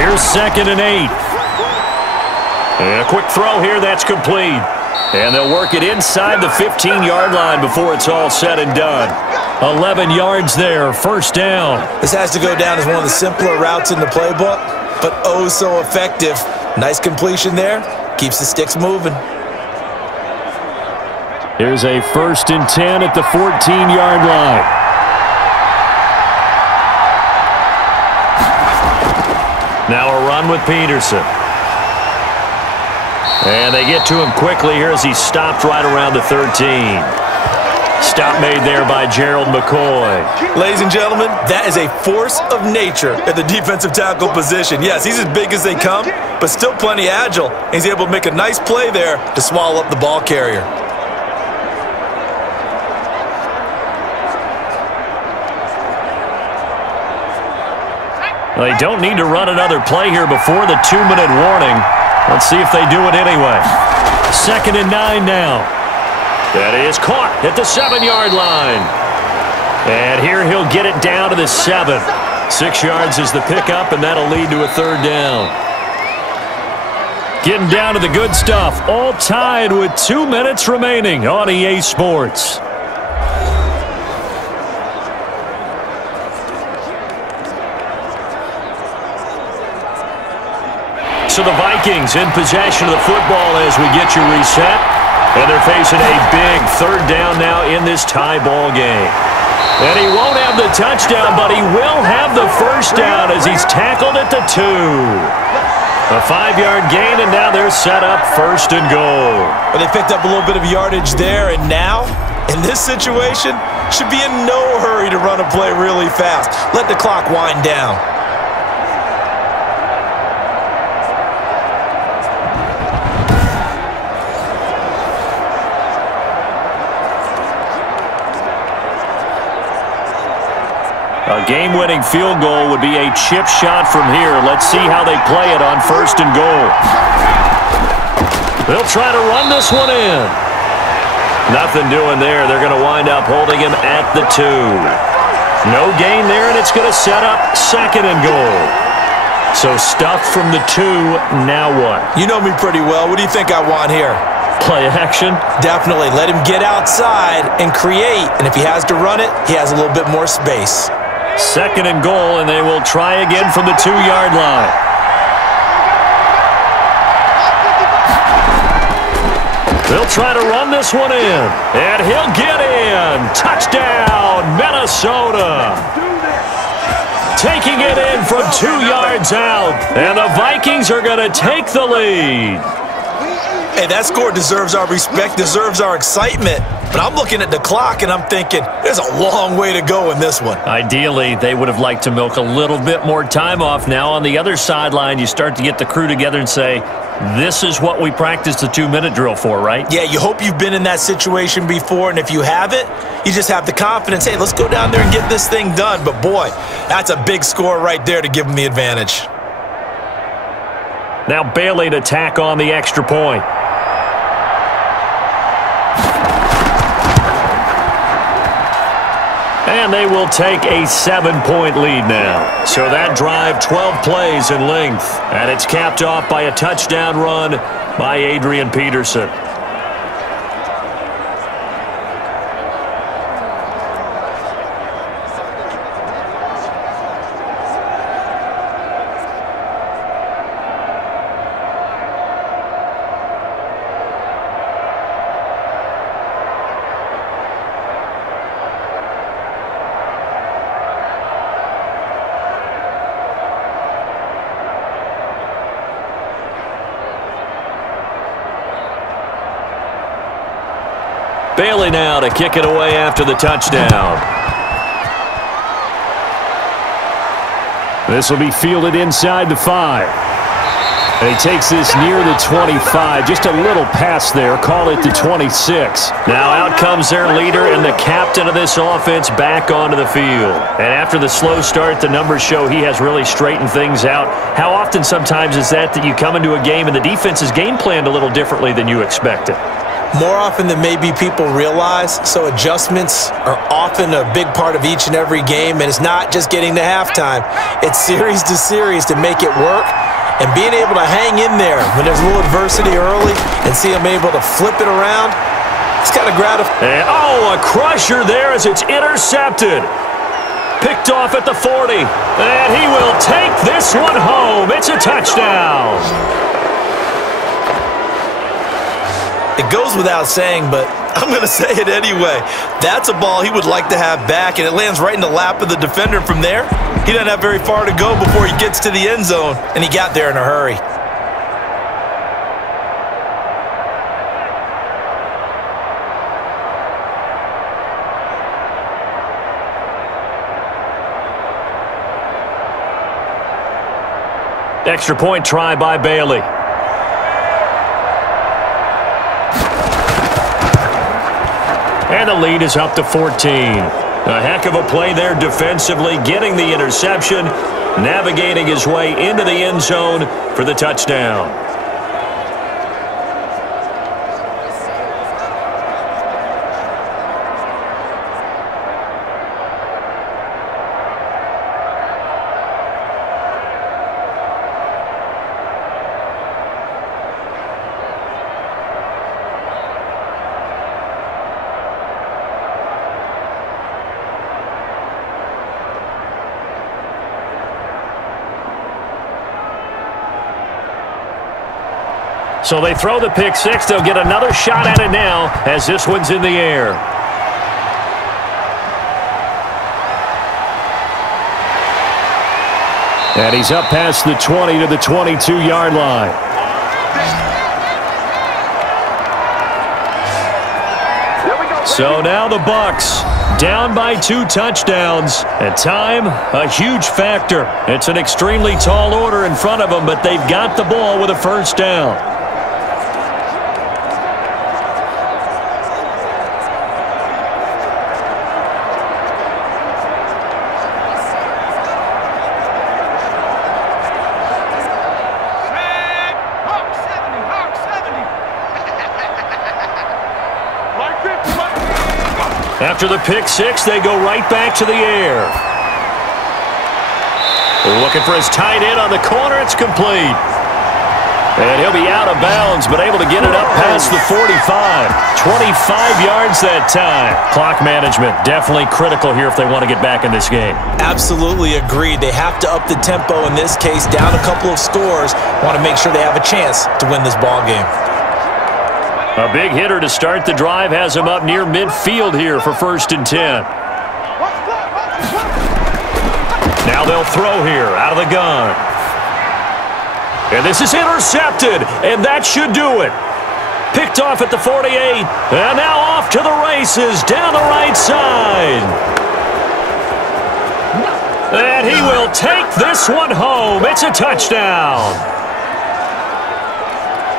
Here's 2nd and 8. And a quick throw here, that's complete. And they'll work it inside the 15-yard line before it's all said and done. 11 yards there, first down. This has to go down as one of the simpler routes in the playbook, but oh so effective. Nice completion there, keeps the sticks moving. Here's a 1st and 10 at the 14-yard line. Now a run with Peterson. And they get to him quickly here as he stopped right around the 13. Stop made there by Gerald McCoy. Ladies and gentlemen, that is a force of nature at the defensive tackle position. Yes, he's as big as they come, but still plenty agile. He's able to make a nice play there to swallow up the ball carrier. They don't need to run another play here before the 2-minute warning. Let's see if they do it anyway. 2nd and 9 now. That is caught at the 7-yard line. And here he'll get it down to the 7. 6 yards is the pickup, and that'll lead to a 3rd down. Getting down to the good stuff. All tied with 2 minutes remaining on EA Sports. So the Vikings in possession of the football as we get you reset. And they're facing a big 3rd down now in this tie ball game. And he won't have the touchdown, but he will have the 1st down as he's tackled at the 2. A 5-yard gain, and now they're set up 1st and goal. Well, they picked up a little bit of yardage there, and now, in this situation, should be in no hurry to run a play really fast. Let the clock wind down. A game-winning field goal would be a chip shot from here. Let's see how they play it on 1st and goal. They'll try to run this one in. Nothing doing there. They're going to wind up holding him at the 2. No gain there, and it's going to set up 2nd and goal. So stuffed from the 2, now what? You know me pretty well. What do you think I want here? Play action? Definitely. Let him get outside and create. And if he has to run it, he has a little bit more space. 2nd and goal, and they will try again from the 2-yard line. They'll try to run this one in, and he'll get in. Touchdown, Minnesota. Taking it in from 2 yards out, and the Vikings are going to take the lead. Hey, that score deserves our respect, deserves our excitement. But I'm looking at the clock, and I'm thinking, there's a long way to go in this one. Ideally, they would have liked to milk a little bit more time off. Now, on the other sideline, you start to get the crew together and say, this is what we practiced the 2-minute drill for, right? Yeah, you hope you've been in that situation before, and if you haven't, you just have the confidence, hey, let's go down there and get this thing done. But, boy, that's a big score right there to give them the advantage. Now Bailey to tack on the extra point. And they will take a 7-point lead now. So that drive, 12 plays in length. And it's capped off by a touchdown run by Adrian Peterson. Bailey now to kick it away after the touchdown. This will be fielded inside the 5. And he takes this near the 25. Just a little pass there. Call it the 26. Now out comes their leader and the captain of this offense back onto the field. And after the slow start, the numbers show he has really straightened things out. How often sometimes is that you come into a game and the defense is game planned a little differently than you expected? More often than maybe people realize, so adjustments are often a big part of each and every game, and it's not just getting to halftime. It's series to series to make it work, and being able to hang in there when there's a little adversity early and see them able to flip it around, it's kind of gratifying. And, a crusher there as it's intercepted. Picked off at the 40, and he will take this one home. It's a touchdown. It goes without saying, but I'm going to say it anyway. That's a ball he would like to have back, and it lands right in the lap of the defender from there. He doesn't have very far to go before he gets to the end zone, and he got there in a hurry. Extra point try by Bailey. And the lead is up to 14. A heck of a play there defensively, getting the interception, navigating his way into the end zone for the touchdown. So they throw the pick six. They'll get another shot at it now as this one's in the air. And he's up past the 20 to the 22-yard line. So now the Bucs down by 2 touchdowns. And time, a huge factor. It's an extremely tall order in front of them, but they've got the ball with a first down. After the pick six, they go right back to the air. Looking for his tight end on the corner. It's complete. And he'll be out of bounds, but able to get it up past the 45. 25 yards that time. Clock management definitely critical here if they want to get back in this game. Absolutely agreed. They have to up the tempo in this case, down a couple of scores. Want to make sure they have a chance to win this ball game. A big hitter to start the drive has him up near midfield here for 1st and 10. Now they'll throw here out of the gun. And this is intercepted, and that should do it. Picked off at the 48, and now off to the races down the right side. And he will take this one home. It's a touchdown.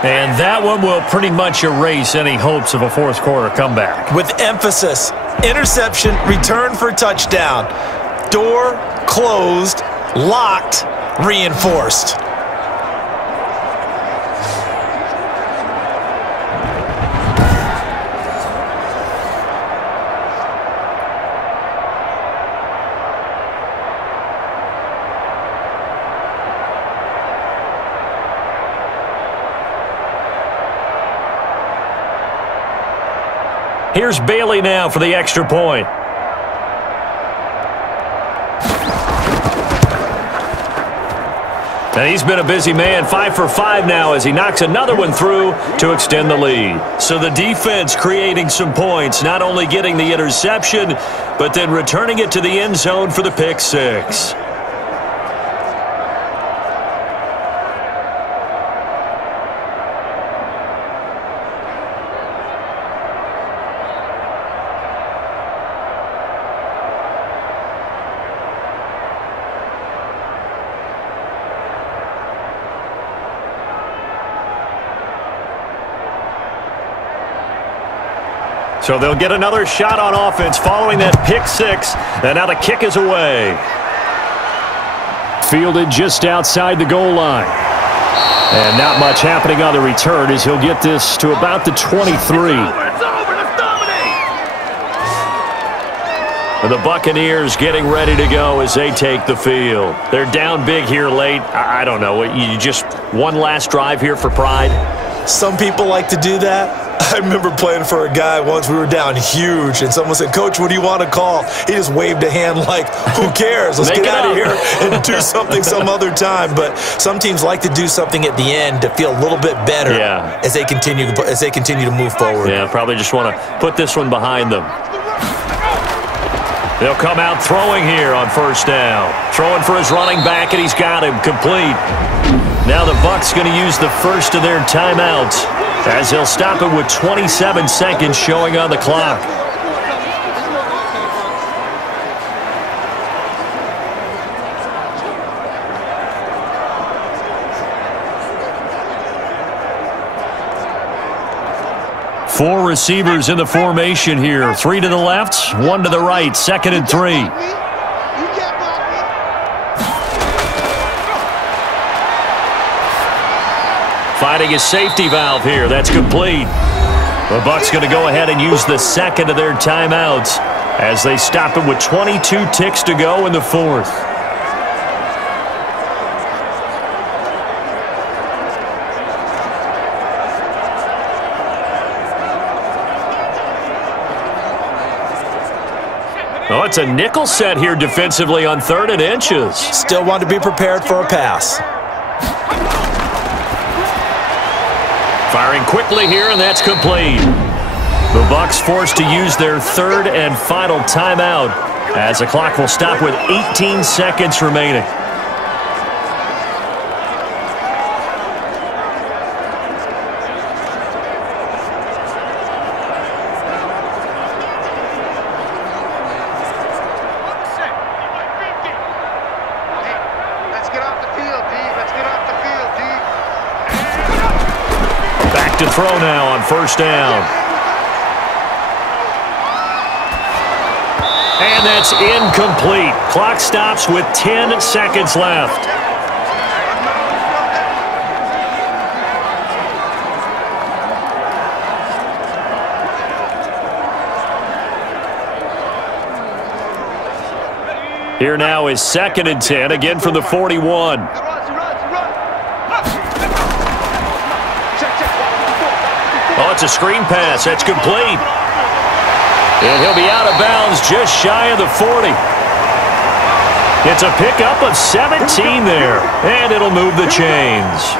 And that one will pretty much erase any hopes of a fourth quarter comeback. With emphasis, interception, return for touchdown. Door closed, locked, reinforced. Here's Bailey now for the extra point. And he's been a busy man, 5 for 5 now as he knocks another one through to extend the lead. So the defense creating some points, not only getting the interception, but then returning it to the end zone for the pick six. So they'll get another shot on offense following that pick six, and now the kick is away. Fielded just outside the goal line. And not much happening on the return as he'll get this to about the 23. It's over, let's dominate! The Buccaneers getting ready to go as they take the field. They're down big here late. I don't know. You just one last drive here for pride? Some people like to do that. I remember playing for a guy once. We were down huge, and someone said, "Coach, what do you want to call?" He just waved a hand like, who cares? Let's get out of here and do something some other time. But some teams like to do something at the end to feel a little bit better as they continue to move forward. Yeah, probably just want to put this one behind them. They'll come out throwing here on first down. Throwing for his running back, and he's got him complete. Now the Bucs going to use the first of their timeouts as he'll stop it with 27 seconds showing on the clock. 4 receivers in the formation here. 3 to the left, 1 to the right. 2nd and 3. Finding a safety valve here. That's complete. The Bucs going to go ahead and use the 2nd of their timeouts as they stop it with 22 ticks to go in the 4th. Oh, it's a nickel set here defensively on 3rd and inches. Still want to be prepared for a pass. Firing quickly here, and that's complete. The Bucs forced to use their 3rd and final timeout as the clock will stop with 18 seconds remaining. to throw now on first down. And that's incomplete. Clock stops with 10 seconds left. Here now is 2nd and 10, again from the 41. Oh, it's a screen pass. That's complete. And he'll be out of bounds just shy of the 40. It's a pickup of 17 there, and it'll move the chains.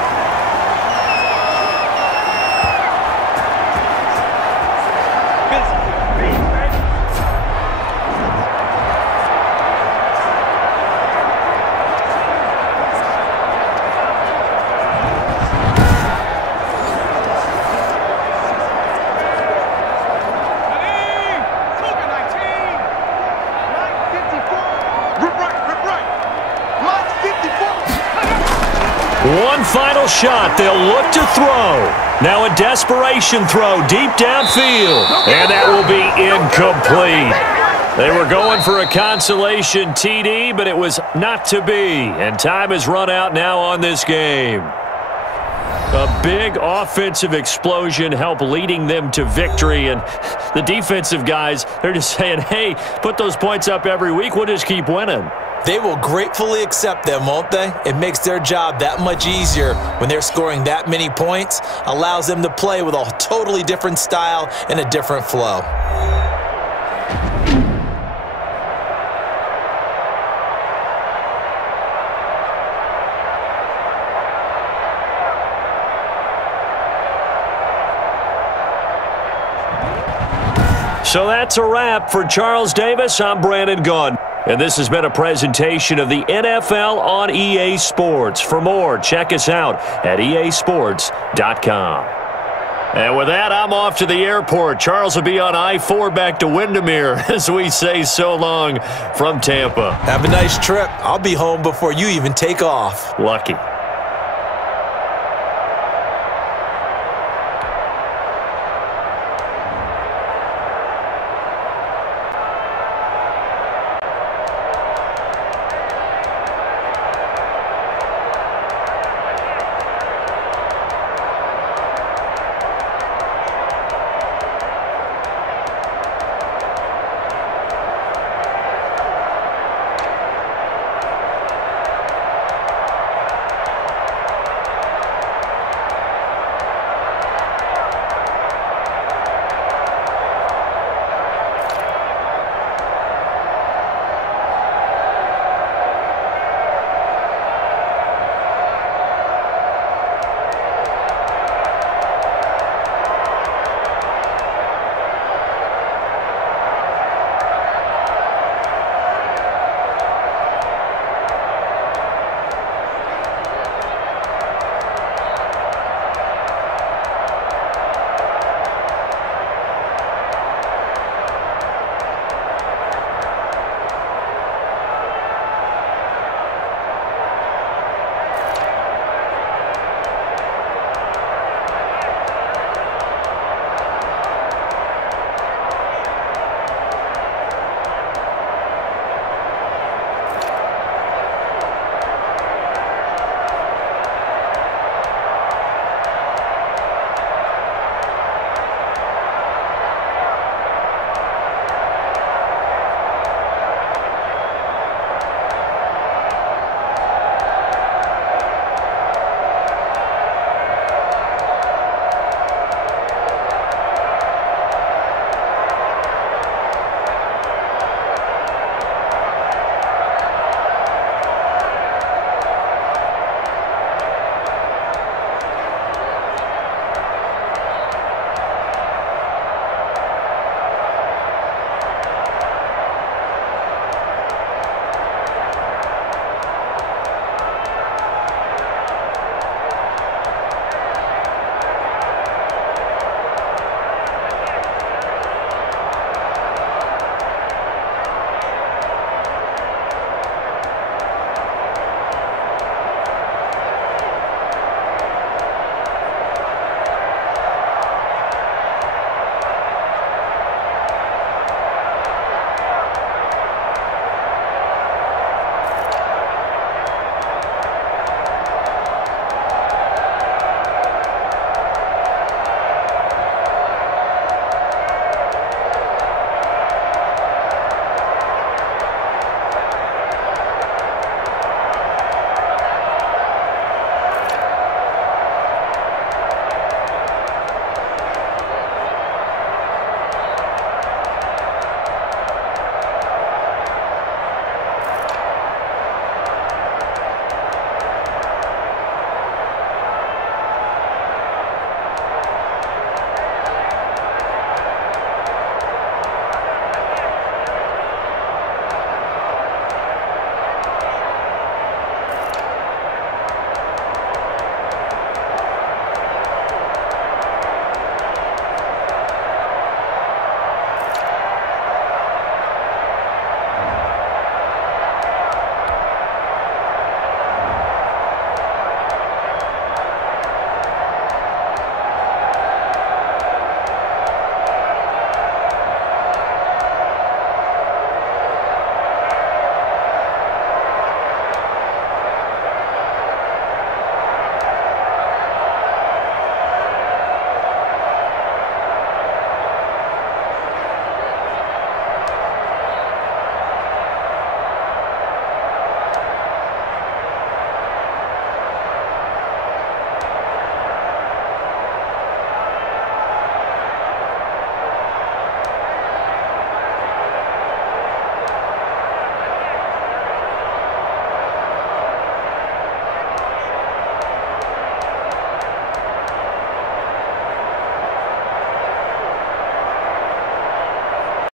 One final shot. They'll look to throw. Now a desperation throw deep downfield. And that will be incomplete. They were going for a consolation TD, but it was not to be. And time has run out now on this game. A big offensive explosion helped leading them to victory. And the defensive guys, they're just saying, hey, put those points up every week. We'll just keep winning. They will gratefully accept them, won't they? It makes their job that much easier when they're scoring that many points. Allows them to play with a totally different style and a different flow. So that's a wrap for Charles Davis. I'm Brandon Gunn. And this has been a presentation of the NFL on EA Sports. For more, check us out at easports.com. And with that, I'm off to the airport. Charles will be on I-4 back to Windermere as we say so long from Tampa. Have a nice trip. I'll be home before you even take off. Lucky.